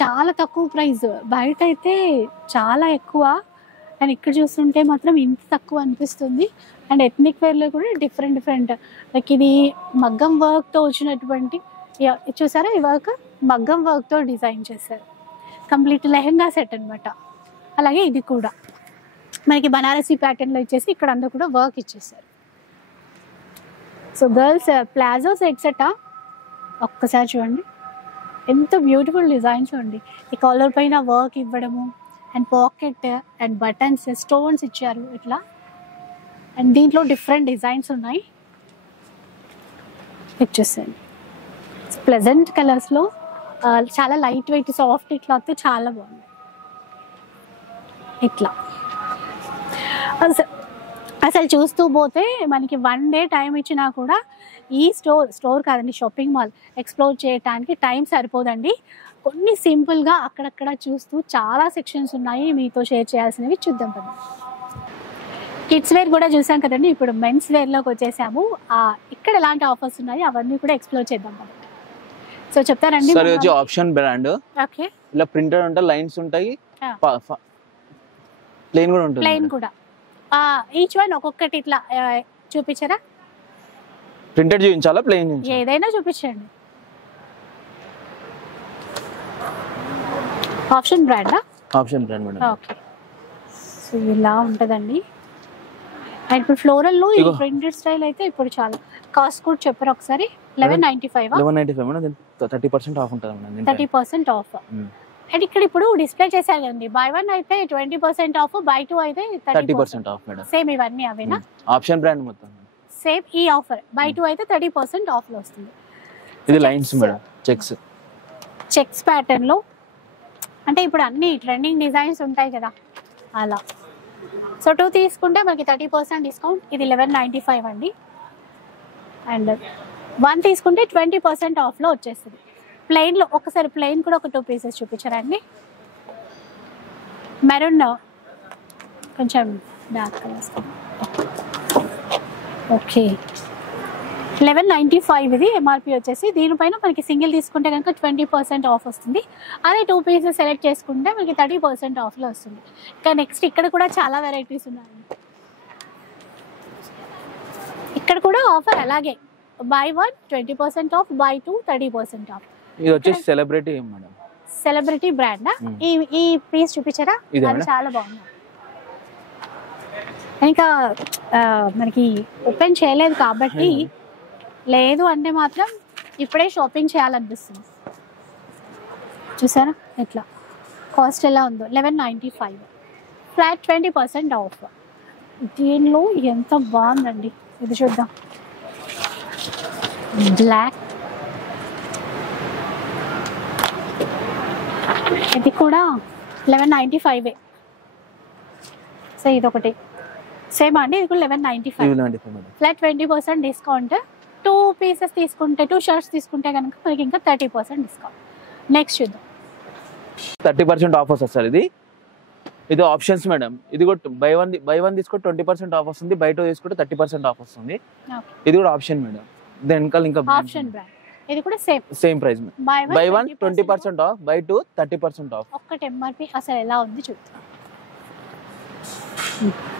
చాలా తక్కువ ప్రైస్. బయట అయితే చాలా ఎక్కువ, అండ్ ఇక్కడ చూస్తుంటే మాత్రం ఇంత తక్కువ అనిపిస్తుంది. అండ్ ఎథ్నిక్ వేర్లో కూడా డిఫరెంట్ లైక్ ఇది మగ్గం వర్క్తో వచ్చినటువంటి, చూసారా ఈ వర్క్ మగ్గం వర్క్తో డిజైన్ చేశారు. కంప్లీట్ లెహెంగా సెట్ అనమాట. అలాగే ఇది కూడా మనకి బనారసీ ప్యాటర్న్లో ఇచ్చేసి ఇక్కడ అంతా కూడా వర్క్ ఇచ్చేసారు. సో గర్ల్స్ ప్లాజోస్ ఎట్సెట్రా ఒక్కసారి చూడండి, ఎంత బ్యూటిఫుల్ డిజైన్ చూడండి. ఈ కాలర్ పైన వర్క్ ఇవ్వడము, and pocket and buttons stones ఇచ్చారు ఇట్లా. అండ్ దీంట్లో డిఫరెంట్ డిజైన్స్ ఉన్నాయి. ఇచ్చేసాను ప్లెజెంట్ కలర్స్లో, చాలా లైట్ వెయిట్ సాఫ్ట్ క్లాత్, చాలా బాగుంది. ఇట్లా అసలు చూస్తూ పోతే మనకి 1 డే టైం ఇచ్చినా కూడా ఈ స్టోర్ కాదండి, షాపింగ్ మాల్ ఎక్స్ప్లోర్ చేయడానికి టైం సరిపోదండి. కొన్ని సింపుల్గా అక్కడక్కడ చూస్తూ చాలా సెక్షన్స్ ఉన్నాయి, మీతో షేర్ చేయాల్సినవి చూద్దాం కదా. కిడ్స్ వేర్ కూడా చూసాం కదండి, ఇప్పుడు మెన్స్ వేర్లోకి వచ్చేసాము. ఇక్కడ ఎలాంటి ఆఫర్స్ ఉన్నాయి అవన్నీ కూడా ఎక్స్ప్లోర్ చేద్దాం కదా. సో చెప్తారండి. సరే వచ్చి ఆప్షన్ బ్రాండ్, ఓకే, ఇలా ప్రింటెడ్ ఉంటాయి, లైన్స్ ఉంటాయి, ప్లెయిన్ కూడా ఉంటుంది. ప్లెయిన్ కూడా ఈచ్ వన్ ఒక్కొక్కటి ఇట్లా చూపించారా? ప్రింటెడ్ చూపించాలా ప్లెయిన్? ఏదైనా చూపించండి. ఆప్షన్ బ్రాండా? Option brand madam. Okay, so ఇలా ఉంటుందండి. అండ్ ఇప్పుడు ఫ్లోరల్లో ఈ ప్రింటెడ్ స్టైల్ అయితే ఇప్పుడు చాలా కాస్ట్ కూడా చెప్పారు ఒకసారి. 1195 మేడం, 30% ఆఫ్ ఉంటుంది మేడం. 30% ఆఫ్. అండ్ ఇక్కడ ఇప్పుడు డిస్ప్లే చేశారు కదండి, బై 1 అయితే 20% ఆఫ్, బై 2 అయితే 30% ఆఫ్ మేడం. సేమ్ ఇవన్నీ అవేనా? ఆప్షన్ బ్రాండ్ మొత్తం సేమ్ ఈ ఆఫర్, బై 2 అయితే 30% ఆఫ్ లో వస్తుంది. ఇది లైన్స్ మేడం, చెక్స్ ప్యాటర్న్ లో, అంటే ఇప్పుడు అన్ని ట్రెండింగ్ డిజైన్స్ ఉంటాయి కదా అలా. సో 2 తీసుకుంటే మనకి 30% డిస్కౌంట్. ఇది 1195 అండి. అండ్ 1 తీసుకుంటే 20% ఆఫ్ లో వచ్చేస్తుంది. ప్లెయిన్ లో ఒకసారి ప్లెయిన్ కూడా ఒక 2 పీసెస్ చూపించారండి. మెరూన్ కొంచెం డార్క్ కలర్స్. ఓకే, 1195 ఇది ఎంఆర్పి వచ్చేసి. దీనిపైన మనకి సింగిల్ తీసుకుంటే కనుక 20% ఆఫ్ వస్తుంది. అదే 2 పీసెస్ సెలెక్ట్ చేసుకుంటే మనకి 30% ఆఫ్లో వస్తుంది. ఇంకా నెక్స్ట్ ఇక్కడ కూడా చాలా వెరైటీస్ ఉన్నాయండి. ఇక్కడ కూడా ఆఫర్ అలాగే, బై 1 20% ఆఫ్, బై 2 30% ఆఫ్. ఇది వచ్చేసి సెలబ్రిటీ మేడం, సెలబ్రిటీ బ్రాండ్. ఈ పీస్ చూపించారా? అది చాలా బాగుంది. ఇంకా మనకి ఓపెన్ చేయలేదు కాబట్టి, లేదు అంటే మాత్రం ఇప్పుడే షాపింగ్ చేయాలనిపిస్తుంది. చూసారా ఎట్లా కాస్ట్ ఎలా ఉందో? 1195, ఫ్లాట్ 20% ఆఫ్. దీనిలో ఎంత బాగుందండి, ఇది చూద్దాం. బ్లాక్, ఇది కూడా 1195. సో ఇదొకటి సేమ్ అండి, ఇది కూడా 1195. Flat 20% discount. 2 పీసెస్ తీసుకుంటే, 2 షర్ట్స్ తీసుకుంటే కనుక మనకి ఇంకా 30% డిస్కౌంట్. నెక్స్ట్ చూద్దాం. 30% ఆఫర్స్ వస్తుంది. ఇది ఆప్షన్స్ మేడం. ఇది కూడా బై వన్ తీసుకుంటే 20% ఆఫ్ వస్తుంది, బై 2 తీసుకుంటే 30% ఆఫ్ వస్తుంది. ఇది కూడా ఆప్షన్ మేడం. వెనకాల ఇంకా ఆప్షన్ బ్రాండ్, ఇది కూడా same price. By 1 20% of, by 2 30% of. ఒక్కటి ఎంఆర్పి అసలు ఎలా ఉంది చూద్దాం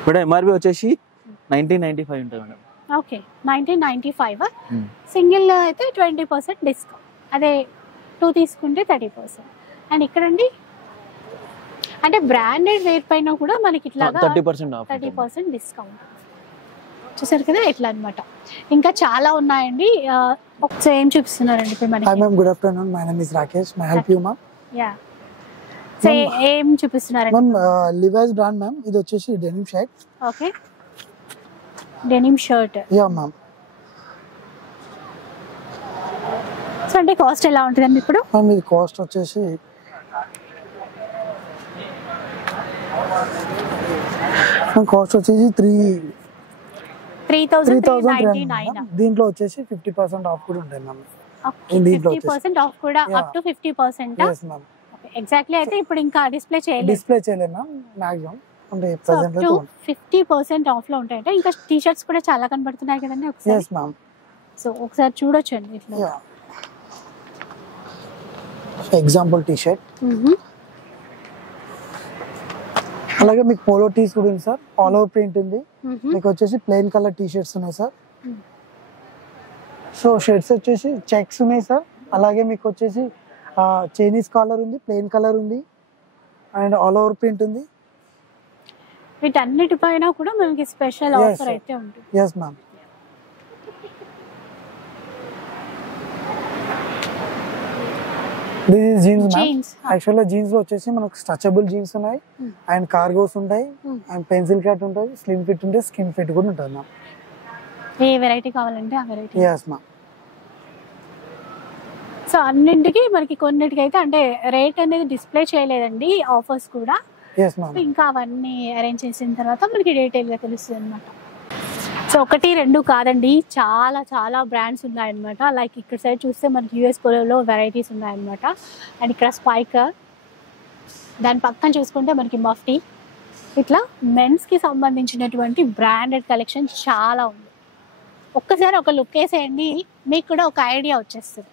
మేడం. ఎంఆర్పి వచ్చేసి 1995 ఉంటుంది మేడం. ఓకే, 1995. సింగిల్ అయితే 20% డిస్కౌంట్, అదే 2 తీసుకుంటే 30%. అండ్ ఇక్కడండి అంటే బ్రాండెడ్ వేర్ పైన కూడా మనకి ఇట్లాగా 30% డిస్కౌంట్. చూసారు కదా ఎట్లా అన్నమాట. ఇంకా చాలా ఉన్నాయండి. ఒకసారి ఏం చూపిస్తున్నారండి ఇప్పుడు మనకి? Hi ma'am, good afternoon. My name is Rakesh. My help you ma'am? Yeah, so ఏం చూపిస్తున్నారండి మ్యామ్? Levi's brand ma'am. ఇది వచ్చేసి denim shirt. Okay, denim shirt. Yeah ma'am. So అంటే కాస్ట్ ఎలా ఉంటుందండి ఇప్పుడు? మ్యామ్ ఇది కాస్ట్ వచ్చేసి కాస్ట్ వచ్చేసి 3,399. దీంట్లో వచ్చేసి 50% ఆఫ్ కూడా ఉంటుంది మ్యామ్. 50% ఆఫ్ కూడా, up to 50%. yes ma'am. Exactly. అయితే ఇప్పుడు ఇంకా డిస్ప్లే చేయలేదు మ్యామ్. మాక్సిమం అంటే ప్రెజెంట్ అయితే 50% ఆఫ్ లో ఉంటాయంటే. ఇంకా టీ షర్ట్స్ కూడా చాలా కనబడుతున్నాయి కదండి ఒకసారి. yes ma'am. సో ఒకసారి చూడొచ్చండి ఇట్లా. Example T shirt. అలాగే మీకు పోలో టీస్ కూడా ఉంది సార్, ఆల్ ఓవర్ ప్రింట్ ఉంది. మీకు వచ్చేసి ప్లెయిన్ కలర్ టీ షర్ట్స్ ఉన్నాయి సార్. సో షర్ట్స్ వచ్చేసి చెక్స్ ఉన్నాయి సార్. అలాగే మీకు వచ్చేసి చైనీస్ కాలర్ ఉంది, ప్లెయిన్ కలర్ ఉంది, అండ్ ఆల్ ఓవర్ ప్రింట్ ఉంది. వీటన్నిటిపైన కూడా మనకి స్పెషల్ ఆఫర్ అయితే ఉంటుంది. Yes ma'am. This is jeans ma'am. యాక్చువల్గా జీన్స్ లో వచ్చేసి మనకు స్ట్రెచబుల్ జీన్స్ ఉన్నాయి, అండ్ కార్గోస్ ఉంటాయి, అండ్ పెన్సిల్ కట్ ఉంటుంది, స్లిమ్ ఫిట్ ఉంటుంది, స్కిన్ ఫిట్ కూడా ఉంటుంది మ్యామ్. ఏ వెరైటీ కావాలంటే ఆ వెరైటీ. Yes ma'am. సో అన్నింటికి మనకి కొన్నిటికి అయితే అంటే రేట్ అనేది డిస్ప్లే చేయలేదండి, ఆఫర్స్ కూడా. ఇంకా అవన్నీ అరేంజ్ చేసిన తర్వాత మనకి డీటెయిల్ గా తెలుస్తుంది అనమాట. సో 1-2 కాదండి, చాలా చాలా బ్రాండ్స్ ఉన్నాయన్నమాట. లైక్ ఇక్కడ సైడ్ చూస్తే మనకి యూఎస్ పోలోలో వెరైటీస్ ఉన్నాయన్నమాట. అండ్ ఇక్కడ స్పైకర్, దాని పక్కన చూసుకుంటే మనకి మఫ్టీ, ఇట్లా మెన్స్కి సంబంధించినటువంటి బ్రాండెడ్ కలెక్షన్ చాలా ఉంది. ఒక్కసారి ఒక లుక్ వేసేయండి, మీకు కూడా ఒక ఐడియా వచ్చేస్తుంది.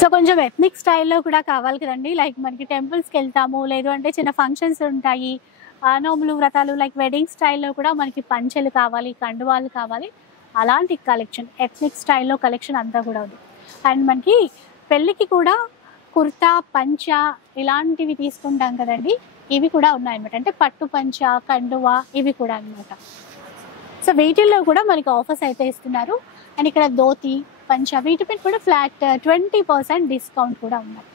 సో కొంచెం ఎథ్నిక్ స్టైల్లో కూడా కావాలి కదండి. లైక్ మనకి టెంపుల్స్కి వెళ్తాము, లేదు అంటే చిన్న ఫంక్షన్స్ ఉంటాయి, నోములు వ్రతాలు, లైక్ వెడ్డింగ్ స్టైల్లో కూడా మనకి పంచెలు కావాలి, కండువాలు కావాలి. అలాంటి కలెక్షన్ ఎథ్నిక్ స్టైల్లో కలెక్షన్ అంతా కూడా ఉంది. అండ్ మనకి పెళ్ళికి కూడా కుర్తా, పంచ ఇలాంటివి తీసుకుంటాం కదండి, ఇవి కూడా ఉన్నాయన్నమాట. అంటే పట్టు పంచ, కండువా ఇవి కూడా అన్నమాట. సో వీటిల్లో కూడా మనకి ఆఫర్స్ అయితే ఇస్తున్నారు. అండ్ ఇక్కడ ధోతి, పంచ వీటిపై కూడా ఫ్లాట్ 20% డిస్కౌంట్ కూడా ఉన్నాయి.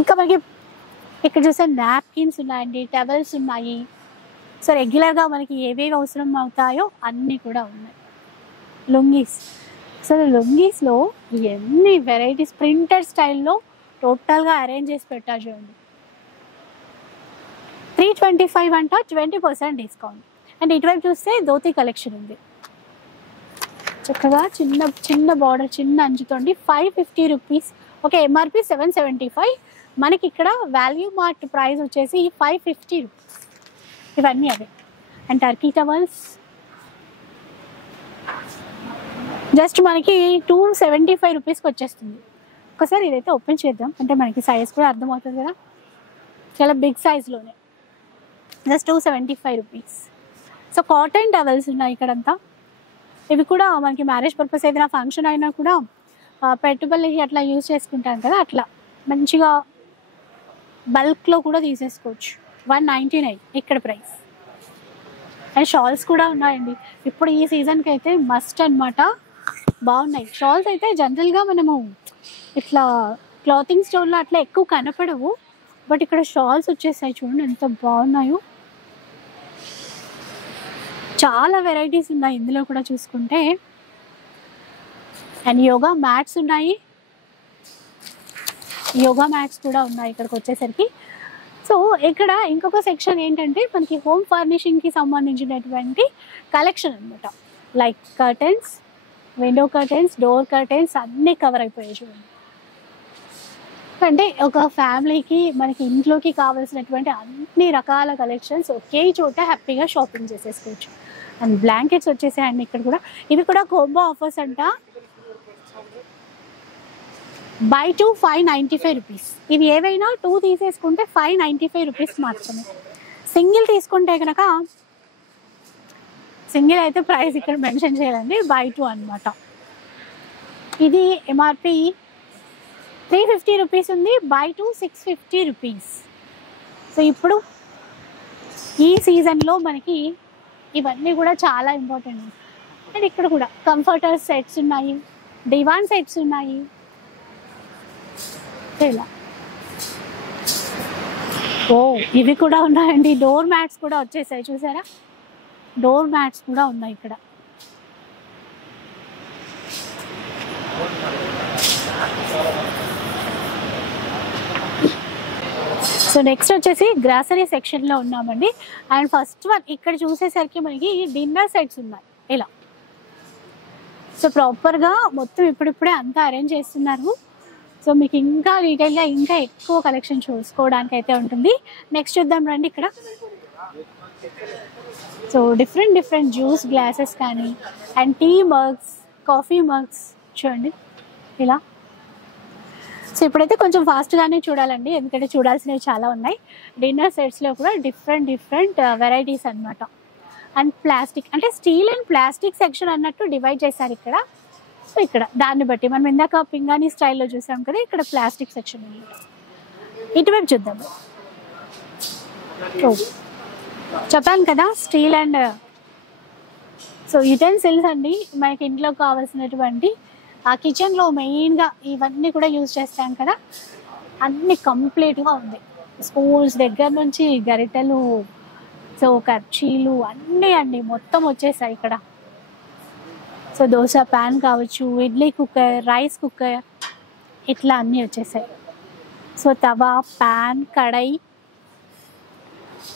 ఇంకా మనకి ఇక్కడ చూస్తే నాప్కిన్స్ ఉన్నాయండి, టవల్స్ ఉన్నాయి. సో రెగ్యులర్గా మనకి ఏవేవి అవసరం అవుతాయో అన్నీ కూడా ఉన్నాయి. లుంగీస్, సో లుంగీస్లో ఎన్ని వెరైటీస్ ప్రింటెడ్ స్టైల్లో టోటల్గా అరేంజ్ చేసి పెట్టారు చూడండి. 325 అంట, 20% డిస్కౌంట్. అండ్ ఇటువైపు చూస్తే ధోతి కలెక్షన్ ఉంది, చక్కగా చిన్న చిన్న బార్డర్, చిన్న అంచుతోండి. 550 రూపీస్. ఓకే, ఎంఆర్పి 775, మనకి ఇక్కడ వాల్యూ మార్ట్ ప్రైస్ వచ్చేసి 550 రూపీస్. ఇవన్నీ అవే. అండ్ టర్కీ టవల్స్ జస్ట్ మనకి 275 రూపీస్కి వచ్చేస్తుంది. ఒకసారి ఇదైతే ఓపెన్ చేద్దాం, అంటే మనకి సైజ్ కూడా అర్థమవుతుంది కదా. చాలా బిగ్ సైజ్లోనే, just 275 rupees. So cotton towels ఉన్నాయి ఇక్కడంతా. ఇవి కూడా మనకి మ్యారేజ్ పర్పస్ ఏదైనా ఫంక్షన్ అయినా కూడా పెట్టుబడికి అట్లా యూజ్ చేసుకుంటాం కదా, అట్లా మంచిగా బల్క్లో కూడా తీసేసుకోవచ్చు. 199 ఇక్కడ ప్రైస్. అండ్ షాల్స్ కూడా ఉన్నాయండి. ఇప్పుడు ఈ సీజన్కి అయితే మస్ట్ అనమాట, బాగున్నాయి షాల్స్ అయితే. జనరల్గా మనము ఇట్లా క్లాతింగ్ స్టోర్లో అట్లా ఎక్కువ కనపడవు, బట్ ఇక్కడ షాల్స్ వచ్చేసాయి చూడండి ఎంత బాగున్నాయో. చాలా వెరైటీస్ ఉన్నాయి ఇందులో కూడా చూసుకుంటే. అండ్ యోగా మ్యాట్స్ ఉన్నాయి, యోగా మ్యాట్స్ కూడా ఉన్నాయి ఇక్కడికి వచ్చేసరికి. సో ఇక్కడ ఇంకొక సెక్షన్ ఏంటంటే మనకి హోమ్ ఫర్నిషింగ్కి సంబంధించినటువంటి కలెక్షన్ అనమాట. Like curtains, window curtains, door curtains అన్నీ కవర్ అయిపోయాయి చూడండి. అంటే ఒక ఫ్యామిలీకి మనకి ఇంట్లోకి కావాల్సినటువంటి అన్ని రకాల కలెక్షన్స్ ఒకే చోట హ్యాపీగా షాపింగ్ చేసేసుకోవచ్చు. అండ్ బ్లాంకెట్స్ వచ్చేసాయండి ఇక్కడ కూడా. ఇవి కూడా కోంబో ఆఫర్స్ అంట. By 2 595 rupees. ఇవి ఏవైనా 2 తీసేసుకుంటే 595 రూపీస్ మాత్రమే. సింగిల్ తీసుకుంటే కనుక, సింగిల్ అయితే ప్రైస్ ఇక్కడ మెన్షన్ చేయాలండి, బై 2 అనమాట. ఇది ఎంఆర్పి 350 రూపీస్ ఉంది, బై 2 650 రూపీస్. సో ఇప్పుడు ఈ సీజన్లో మనకి ఇవన్నీ కూడా చాలా ఇంపార్టెంట్. అండ్ ఇక్కడ కూడా కంఫర్టర్ సెట్స్ ఉన్నాయి, డివాన్ సెట్స్ ఉన్నాయి. ఇలా ఇవి కూడా ఉన్నాయండి. డోర్ మ్యాట్స్ కూడా వచ్చేసాయి చూసారా, డోర్ మ్యాట్స్ కూడా ఉన్నాయి ఇక్కడ. సో నెక్స్ట్ వచ్చేసి గ్రాసరీ సెక్షన్లో ఉన్నామండి. అండ్ ఫస్ట్ వన్ ఇక్కడ చూసేసరికి మనకి డిన్నర్ సెట్స్ ఉన్నాయి ఇలా. సో ప్రాపర్గా మొత్తం ఇప్పుడిప్పుడే అంతా అరేంజ్ చేస్తున్నారు. సో మీకు ఇంకా డీటెయిల్గా ఇంకా ఎక్కువ కలెక్షన్ చూసుకోవడానికి అయితే ఉంటుంది. నెక్స్ట్ చూద్దాం రండి. ఇక్కడ so different different juice glasses కానీ and tea mugs, coffee mugs చూడండి ఇలా. సో ఇప్పుడైతే కొంచెం ఫాస్ట్గానే చూడాలండి, ఎందుకంటే చూడాల్సినవి చాలా ఉన్నాయి. డిన్నర్ సెట్స్లో కూడా డిఫరెంట్ డిఫరెంట్ వెరైటీస్ అనమాట. అండ్ ప్లాస్టిక్ అంటే స్టీల్ అండ్ ప్లాస్టిక్ సెక్షన్ అన్నట్టు డివైడ్ చేశారు ఇక్కడ. సో ఇక్కడ దాన్ని బట్టి మనం ఇందాక పింగాణి స్టైల్లో చూసాం కదా, ఇక్కడ ప్లాస్టిక్ సెక్షన్ అనమాట. ఇటువైపు చూద్దాము. చెప్పాను కదా స్టీల్ అండ్ సో యుటెన్సిల్స్ అండి, మనకి ఇంట్లో కావాల్సినటువంటి ఆ కిచెన్లో మెయిన్గా ఇవన్నీ కూడా యూజ్ చేస్తాం కదా, అన్నీ కంప్లీట్గా ఉంది. స్పూన్స్ దగ్గర నుంచి గరిటెలు, సో కర్చీలు అన్నీ అండి మొత్తం వచ్చేసాయి ఇక్కడ. సో దోశ ప్యాన్ కావచ్చు, ఇడ్లీ కుక్కర్, రైస్ కుక్కర్, ఇట్లా అన్నీ వచ్చేసాయి. So tawa, pan, kadai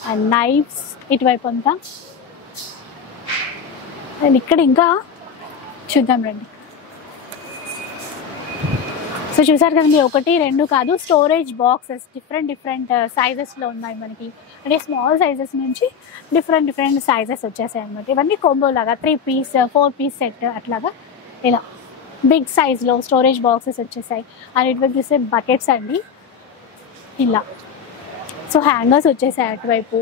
and knifes ఇటువైపు అంతా. అండ్ ఇక్కడ ఇంకా చూద్దాం రండి. సో చూసారు కదండి, 1, 2 కాదు, స్టోరేజ్ బాక్సెస్ డిఫరెంట్ డిఫరెంట్ సైజెస్లో ఉన్నాయి మనకి. అంటే స్మాల్ సైజెస్ నుంచి డిఫరెంట్ డిఫరెంట్ సైజెస్ వచ్చేసాయి అనమాట. ఇవన్నీ కాంబో లాగా 3 పీస్ 4 పీస్ సెట్ అట్లాగా ఇలా బిగ్ సైజ్లో స్టోరేజ్ బాక్సెస్ వచ్చేసాయి. అండ్ ఇటువైపు చూస్తే బకెట్స్ అండి ఇలా. సో హ్యాంగర్స్ వచ్చేసాయి అటువైపు.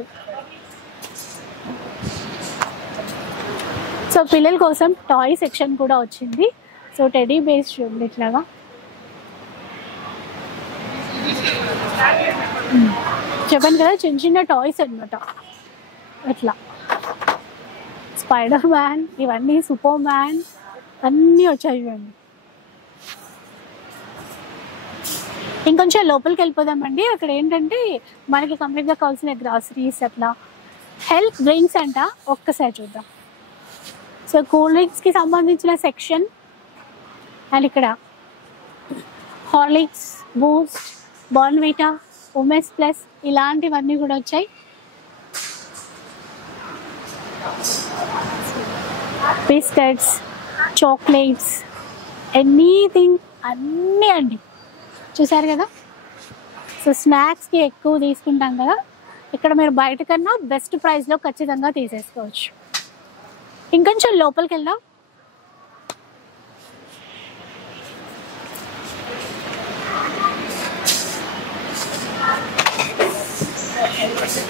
సో పిల్లల కోసం టాయ్ సెక్షన్ కూడా వచ్చింది. సో టెడీ బేస్ చూడండి ఇట్లాగా. చెప్పాను కదా చిన్న చిన్న టాయ్స్ అనమాట ఇట్లా. స్పైడర్ మ్యాన్, ఇవన్నీ సూపర్ మ్యాన్ అన్నీ వచ్చాయి ఇవన్నీ. ఇంకొంచెం లోపలికి వెళ్ళిపోదామండి. అక్కడ ఏంటంటే మనకి కంప్లీట్గా కావాల్సిన గ్రాసరీస్ అట్లా హెల్త్ డ్రింక్స్ అంట, ఒక్కసారి చూద్దాం. సో కూల్ డ్రింక్స్కి సంబంధించిన సెక్షన్. అండ్ ఇక్కడ Horlicks, Boost, Bournvita, women's plus ఇలాంటివన్నీ కూడా వచ్చాయి. బిస్కెట్స్, చాక్లెట్స్, ఎనీథింగ్ అన్నీ అండి చూసారు కదా. సో స్నాక్స్కి ఎక్కువ తీసుకుంటాం కదా, ఇక్కడ మీరు బయట కన్నా బెస్ట్ ప్రైస్లో ఖచ్చితంగా తీసేసుకోవచ్చు. ఇంకొంచెం లోపలికి వెళ్దాం.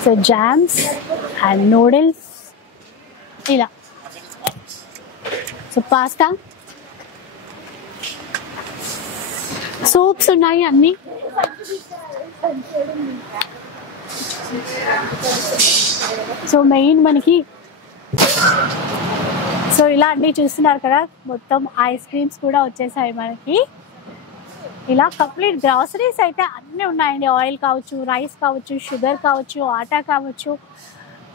సో జామ్స్ అండ్ నూడిల్స్ ఇలా. సో పాస్తా, సూప్స్ ఉన్నాయి అన్నీ. సో మెయిన్ మనకి సో ఇలా అన్నీ చూస్తున్నారు కదా, మొత్తం ఐస్ క్రీమ్స్ కూడా వచ్చేసాయి మనకి. ఇలా కంప్లీట్ గ్రాసరీస్ అయితే అన్నీ ఉన్నాయండి. ఆయిల్ కావచ్చు, రైస్ కావచ్చు, షుగర్ కావచ్చు, ఆటా కావచ్చు,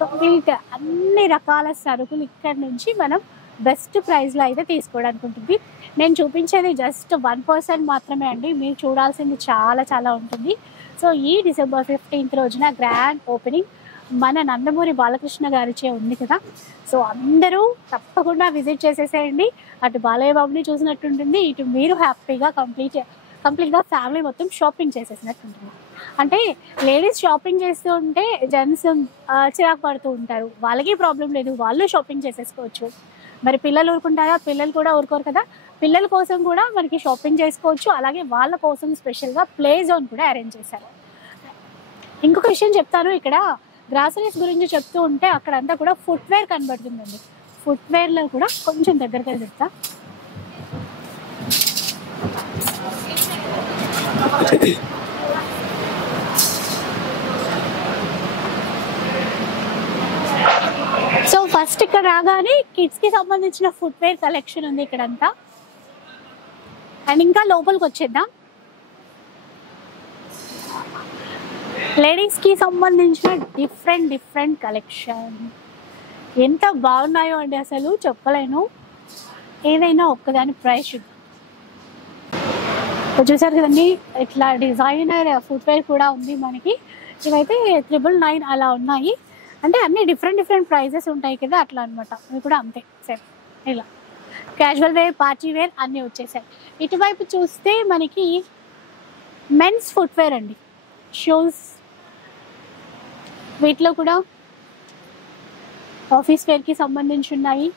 కంప్లీట్ అన్ని రకాల సరుకులు ఇక్కడ నుంచి మనం బెస్ట్ ప్రైస్లో అయితే తీసుకోవడానికి ఉంటుంది. నేను చూపించేది జస్ట్ 1% మాత్రమే అండి, మీరు చూడాల్సింది చాలా చాలా ఉంటుంది. సో ఈ December 15th రోజున గ్రాండ్ ఓపెనింగ్ మన నందమూరి బాలకృష్ణ గారిచే ఉంది కదా. సో అందరూ తప్పకుండా విజిట్ చేసేసేయండి. అటు బాలయ్య బాబుని చూసినట్టుంటుంది, ఇటు మీరు హ్యాపీగా కంప్లీట్గా ఫ్యామిలీ మొత్తం షాపింగ్ చేసేసినట్టు ఉంటుంది. అంటే లేడీస్ షాపింగ్ చేస్తూ ఉంటే జెంట్స్ చిరాకు పడుతూ ఉంటారు, వాళ్ళకి ప్రాబ్లం లేదు, వాళ్ళు షాపింగ్ చేసేసుకోవచ్చు. మరి పిల్లలు ఊరుకుంటారా? పిల్లలు కూడా ఊరుకోరు కదా. పిల్లల కోసం కూడా మనకి షాపింగ్ చేసుకోవచ్చు. అలాగే వాళ్ళ కోసం స్పెషల్గా ప్లే జోన్ కూడా అరేంజ్ చేశారు. ఇంకొక విషయం చెప్తాను, ఇక్కడ గ్రాసరీస్ గురించి చెప్తూ ఉంటే అక్కడంతా కూడా ఫుట్వేర్ కనబడుతుందండి. ఫుట్వేర్లో కూడా కొంచెం దగ్గరగా చెప్తా. సో ఫస్ట్ ఇక్కడ రాగానే కిడ్స్కి సంబంధించిన ఫుట్వేర్ కలెక్షన్ ఉంది ఇక్కడంతా. అండ్ ఇంకా లోపలికి వచ్చేద్దాం. లేడీస్కి సంబంధించిన డిఫరెంట్ కలెక్షన్ ఎంత బాగున్నాయో అండి, అసలు చెప్పలేను. ఏదైనా ఒక్కదాని ప్రైస్ చూసారు కదండి, ఇట్లా డిజైనర్ ఫుట్వేర్ కూడా ఉంది మనకి. ఇవైతే 999 అలా ఉన్నాయి. అంటే అన్ని డిఫరెంట్ ప్రైజెస్ ఉంటాయి కదా, అట్లా అనమాట. ఇవి కూడా అంతే సేమ్. ఇలా క్యాజువల్ వేర్, పార్టీ వేర్ అన్నీ వచ్చేసాయి. ఇటువైపు చూస్తే మనకి మెన్స్ ఫుట్వేర్ అండి, షూస్. వీటిలో కూడా ఆఫీస్ వేర్కి సంబంధించి ఉన్నాయి.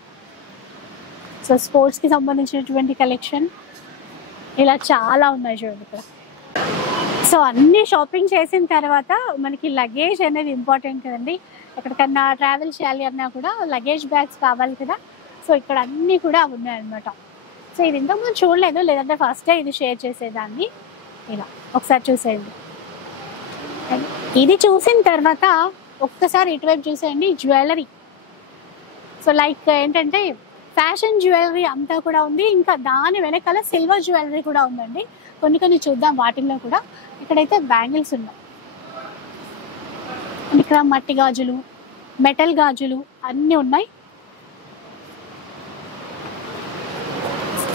సో స్పోర్ట్స్కి సంబంధించినటువంటి కలెక్షన్ ఇలా చాలా ఉన్నాయి చూడండి ఇక్కడ. సో అన్ని షాపింగ్ చేసిన తర్వాత మనకి లగేజ్ అనేది ఇంపార్టెంట్ కదండి. ఎక్కడికన్నా ట్రావెల్ చేయాలి అన్నా కూడా లగేజ్ బ్యాగ్స్ కావాలి కదా. సో ఇక్కడ అన్నీ కూడా ఉన్నాయన్నమాట. సో ఇది ఇంతకుముందు చూడలేదు, లేదంటే ఫస్ట్ డే ఇది షేర్ చేసేదాన్ని. ఇలా ఒకసారి చూసేయండి. ఇది చూసిన తర్వాత ఒక్కసారి ఇటువైపు చూసేయండి, జ్యువెలరీ. సో లైక్ ఏంటంటే ఫ్యాషన్ జ్యువెలరీ అంతా కూడా ఉంది. ఇంకా దాని వెనకాల సిల్వర్ జ్యువెలరీ కూడా ఉందండి. కొన్ని చూద్దాం వాటిల్లో కూడా. ఇక్కడైతే బ్యాంగిల్స్ ఉన్నాయి, ఇక్కడ మట్టి గాజులు, మెటల్ గాజులు అన్నీ ఉన్నాయి.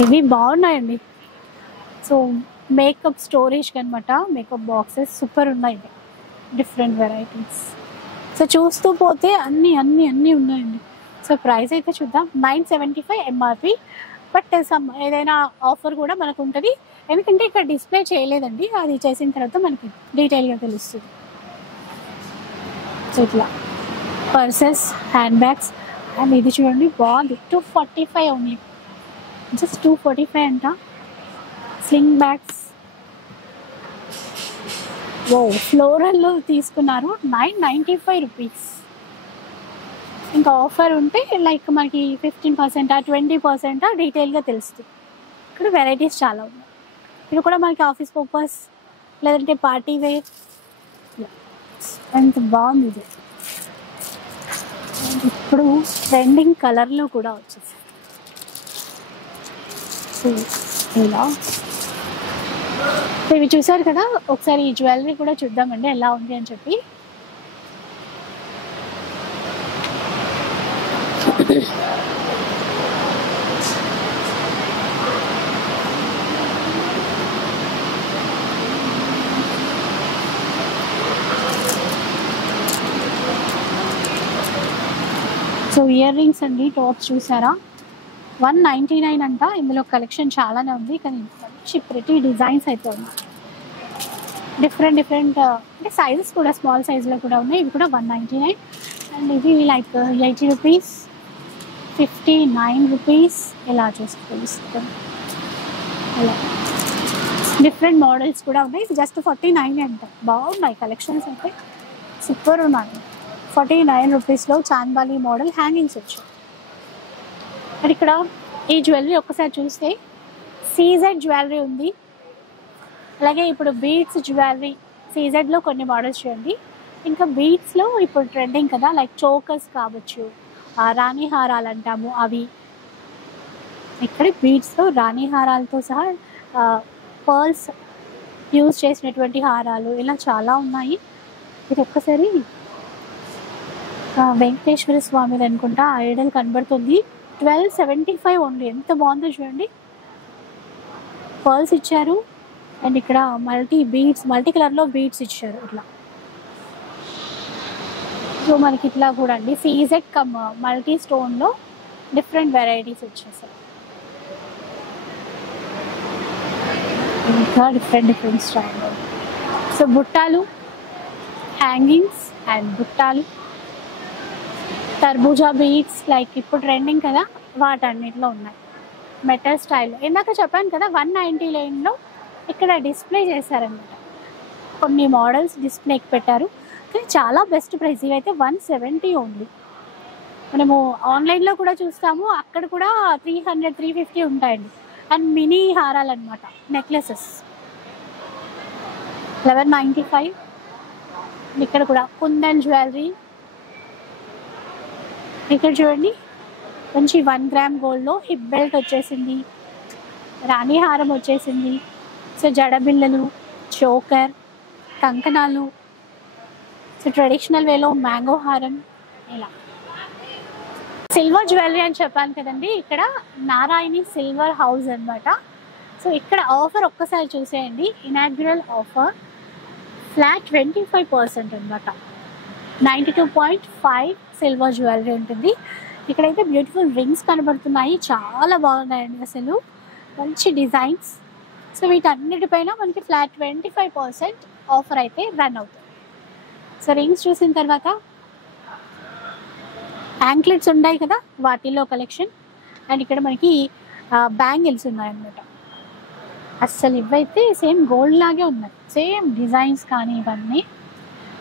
ఇవి బాగున్నాయండి. సో మేకప్ స్టోరేజ్ అనమాట, మేకప్ బాక్సెస్ సూపర్ ఉన్నాయి, డిఫరెంట్ వెరైటీస్. సో చూస్తూ పోతే అన్నీ ఉన్నాయండి. సో ప్రైస్ అయితే చూద్దాం. 975 ఎంఆర్పి. బట్ ఏదైనా ఆఫర్ కూడా మనకు ఉంటుంది, ఎందుకంటే ఇక్కడ డిస్ప్లే చేయలేదండి. అది చేసిన తర్వాత మనకి డీటెయిల్గా తెలుస్తుంది. సో ఇట్లా పర్సెస్, హ్యాండ్ బ్యాగ్స్. అండ్ ఇది చూడండి బాగుంది, 245 ఓన్లీ, జస్ట్ 245 అంట. స్లింగ్ బ్యాగ్స్, ఓ ఫ్లోరల్లో తీసుకున్నారు, 995 రూపీస్. ఇంకా ఆఫర్ ఉంటే లైక్ మనకి 15%, 20% డీటెయిల్గా తెలుస్తుంది. ఇక్కడ వెరైటీస్ చాలా ఉన్నాయి. ఇది కూడా మనకి ఆఫీస్ పర్పస్ లేదంటే పార్టీ వేర్. ఎంత బాగుంది ఇది. ఇప్పుడు ట్రెండింగ్ కలర్లో కూడా వచ్చేసి ఇలా. ఇవి చూసారు కదా, ఒకసారి ఈ జ్యువెలరీ కూడా చూద్దామండి ఎలా ఉంది అని చెప్పి. సో ఇయర్ రింగ్స్ అండి, టాప్స్ చూసారా, 199 అంట. ఇందులో కలెక్షన్ చాలానే ఉంది, కానీ మంచి ప్రిటీ డిజైన్స్ అయితే ఉన్నాయి. డిఫరెంట్ అంటే సైజెస్ కూడా స్మాల్ సైజులో కూడా ఉన్నాయి. ఇవి కూడా 199. అండ్ ఇది లైక్ 80 రూపీస్, 59 రూపీస్ ఇలా చూసుకోవచ్చు. అలా డిఫరెంట్ మోడల్స్ కూడా ఉన్నాయి. ఇది జస్ట్ 49 అంట. బాగున్నాయి కలెక్షన్స్ అయితే, సూపర్ ఉన్నాయి. 49 రూపీస్లో చాంద్బాలి మోడల్ హ్యాంగింగ్స్ వచ్చాయి. మరి ఇక్కడ ఈ జ్యువెలరీ ఒక్కసారి చూస్తే సీజెడ్ జ్యువెలరీ ఉంది. అలాగే ఇప్పుడు బీడ్స్ జ్యువెలరీ, సీజెడ్లో కొన్ని మోడల్స్ చూడండి. ఇంకా బీడ్స్లో ఇప్పుడు ట్రెండింగ్ కదా, లైక్ చోకర్స్ కావచ్చు, రాణి హారాలు అంటాము అవి. ఇక్కడ బీడ్స్లో రాణి హారాలతో సహా పర్ల్స్ యూజ్ చేసినటువంటి హారాలు ఇలా చాలా ఉన్నాయి. ఇది ఒక్కసారి వెంకటేశ్వర స్వామిది అనుకుంటా, ఐడల్ కనబడుతుంది. 1275 ఓన్లీ. ఎంత బాగుందో చూడండి. పర్ల్స్ ఇచ్చారు అండ్ ఇక్కడ మల్టీ కలర్లో బీడ్స్ ఇచ్చారు ఇట్లా. సో మనకి ఇట్లా కూడా అండి సీజెడ్ కమ్ మల్టీ స్టోన్లో డిఫరెంట్ వెరైటీస్ వచ్చేసాయి. ఇంకా డిఫరెంట్ స్టైల్లో. సో బుట్టాలు, హ్యాంగింగ్స్ అండ్ బుట్టాలు, తర్బూజా బీడ్స్ లైక్ ఇప్పుడు ట్రెండింగ్ కదా, వాటన్నిటిలో ఉన్నాయి. మెటల్ స్టైల్లో ఇందాక చెప్పాను కదా 199లో ఇక్కడ డిస్ప్లే చేశారనమాట. కొన్ని మోడల్స్ డిస్ప్లేకి పెట్టారు, కానీ చాలా బెస్ట్ ప్రైస్. ఇవైతే 170 ఓన్లీ. మనము ఆన్లైన్లో కూడా చూస్తాము, అక్కడ కూడా 300, 350 ఉంటాయండి. అండ్ మినీ హారాలు అనమాట, నెక్లెసెస్ 1195. ఇక్కడ కూడా కుందన్ జ్యువెలరీ. ఇక్కడ చూడండి మంచి 1 గ్రామ్ గోల్డ్లో హిప్ బెల్ట్ వచ్చేసింది, రాణి హారం వచ్చేసింది. సో జడబిళ్ళలు, చోకర్, కంకణాలు. సో ట్రెడిషనల్ వేలో మ్యాంగో హారం ఇలా. సిల్వర్ జ్యువెలరీ అని చెప్పాను కదండి, ఇక్కడ నారాయణి సిల్వర్ హౌస్ అనమాట. సో ఇక్కడ ఆఫర్ ఒక్కసారి చూసేయండి. ఇనాగ్యురల్ ఆఫర్ ఫ్లాట్ 25% అనమాట. 92.5 సిల్వర్ జ్యువెలరీ ఉంటుంది. ఇక్కడైతే బ్యూటిఫుల్ రింగ్స్ కనబడుతున్నాయి, చాలా బాగున్నాయండి అసలు, మంచి డిజైన్స్. సో వీటన్నిటిపైన మనకి ఫ్లాట్ 25% ఆఫర్ అయితే రన్ అవుతుంది. సో రింగ్స్ చూసిన తర్వాత యాంక్లెట్స్ ఉన్నాయి కదా వాటిల్లో కలెక్షన్. అండ్ ఇక్కడ మనకి బ్యాంగిల్స్ ఉన్నాయన్నమాట. అస్సలు ఇవైతే సేమ్ గోల్డ్ లాగే ఉన్నాయి, సేమ్ డిజైన్స్ కానీ ఇవన్నీ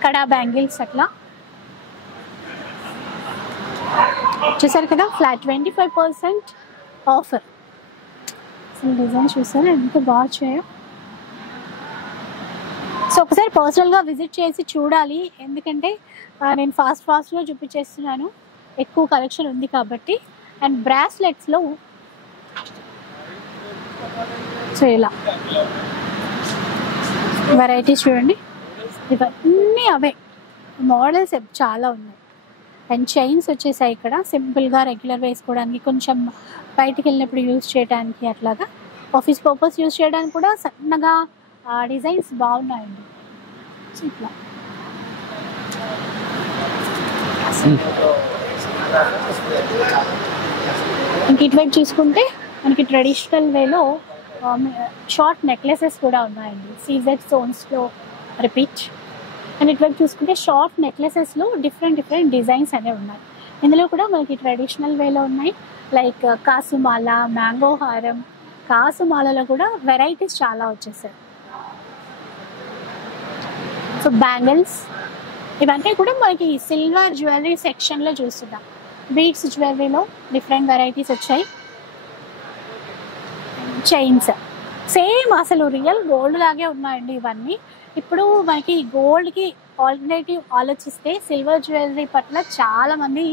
కడా బ్యాంగిల్స్ అట్లా చూసారు కదా. Flat 25% offer. అసలు డిజైన్ చూసారు ఎంత బాగా చేయో. సో ఒకసారి పర్సనల్గా విజిట్ చేసి చూడాలి, ఎందుకంటే నేను ఫాస్ట్గా చూపించేస్తున్నాను, ఎక్కువ కలెక్షన్ ఉంది కాబట్టి. అండ్ బ్రాస్లెట్స్లో సో ఇలా వెరైటీస్ చూడండి, ఇవన్నీ అవే మోడల్స్ చాలా ఉన్నాయి. అండ్ చైన్స్ వచ్చేసాయి ఇక్కడ, సింపుల్గా రెగ్యులర్ వేసుకోవడానికి, కొంచెం బయటికి వెళ్ళినప్పుడు యూజ్ చేయడానికి, అట్లాగా ఆఫీస్ పర్పస్ యూజ్ చేయడానికి కూడా సన్నగా డిజైన్స్ బాగున్నాయండి. ఇట్లా ఇంక ఇటువైపు చూసుకుంటే మనకి ట్రెడిషనల్ వేలో షార్ట్ నెక్లెసెస్ కూడా ఉన్నాయండి, సీజెడ్ స్టోన్స్లో రిపీట్. అండ్ ఇటువైపు చూసుకుంటే షార్ట్ నెక్లెసెస్లో డిఫరెంట్ డిజైన్స్ అనేవి ఉన్నాయి. ఇందులో కూడా మనకి ట్రెడిషనల్ వేలో ఉన్నాయి, లైక్ కాసుమాల, మ్యాంగో హారం. కాసుమాలలో కూడా వెరైటీస్ చాలా వచ్చేసాయి. సో బ్యాంగిల్స్ ఇవన్నీ కూడా మనకి సిల్వర్ జ్యువెలరీ సెక్షన్లో చూస్తున్నాం. బీడ్స్ జ్యువెలరీలో డిఫరెంట్ వెరైటీస్ వచ్చాయి. చైన్స్ సేమ్ అసలు రియల్ గోల్డ్ లాగే ఉన్నాయండి ఇవన్నీ. ఇప్పుడు మనకి గోల్డ్కి ఆల్టర్నేటివ్ ఆలోచిస్తే సిల్వర్ జ్యువెలరీ పట్ల చాలామంది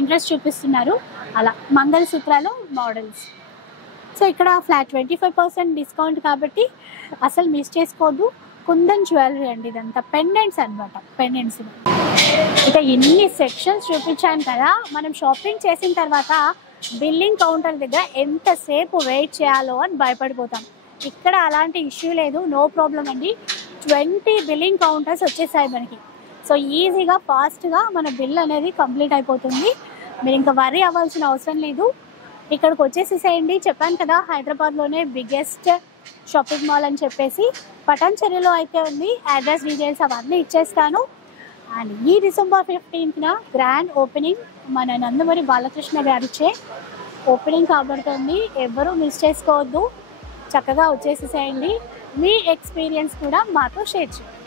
ఇంట్రెస్ట్ చూపిస్తున్నారు. అలా మంగళసూత్రాలు మోడల్స్. సో ఇక్కడ ఫ్లాట్ 25% డిస్కౌంట్ కాబట్టి అసలు మిస్ చేసుకోవద్దు. కుందన్ జ్యువెలరీ అండి, ఇదంతా పెండెంట్స్ అనమాట. పెండెంట్స్ ఇక ఎన్ని సెక్షన్స్ చూపించాను కదా. మనం షాపింగ్ చేసిన తర్వాత బిల్లింగ్ కౌంటర్ దగ్గర ఎంతసేపు వెయిట్ చేయాలో అని భయపడిపోతాం. ఇక్కడ అలాంటి ఇష్యూ లేదు, నో ప్రాబ్లం అండి. 20 బిల్లింగ్ కౌంటర్స్ వచ్చేసాయి మనకి. సో ఈజీగా ఫాస్ట్గా మన బిల్ అనేది కంప్లీట్ అయిపోతుంది. మీరు ఇంకా వరీ అవ్వాల్సిన అవసరం లేదు. ఇక్కడికి వచ్చేసేసేయండి. చెప్పాను కదా హైదరాబాద్లోనే బిగ్గెస్ట్ షాపింగ్ మాల్ అని చెప్పేసి. పటాన్చెరులో అయితే ఉంది. అడ్రస్ డీటెయిల్స్ అవన్నీ ఇచ్చేస్తాను. అండ్ ఈ డిసెంబర్ 15న గ్రాండ్ ఓపెనింగ్ మన నందమూరి బాలకృష్ణ గారిచే ఓపెనింగ్ కాబడుతుంది. ఎవరూ మిస్ చేసుకోవద్దు. చక్కగా వచ్చేసేసేయండి. మీ ఎక్స్పీరియన్స్ కూడా మాతో షేర్ చేయండి.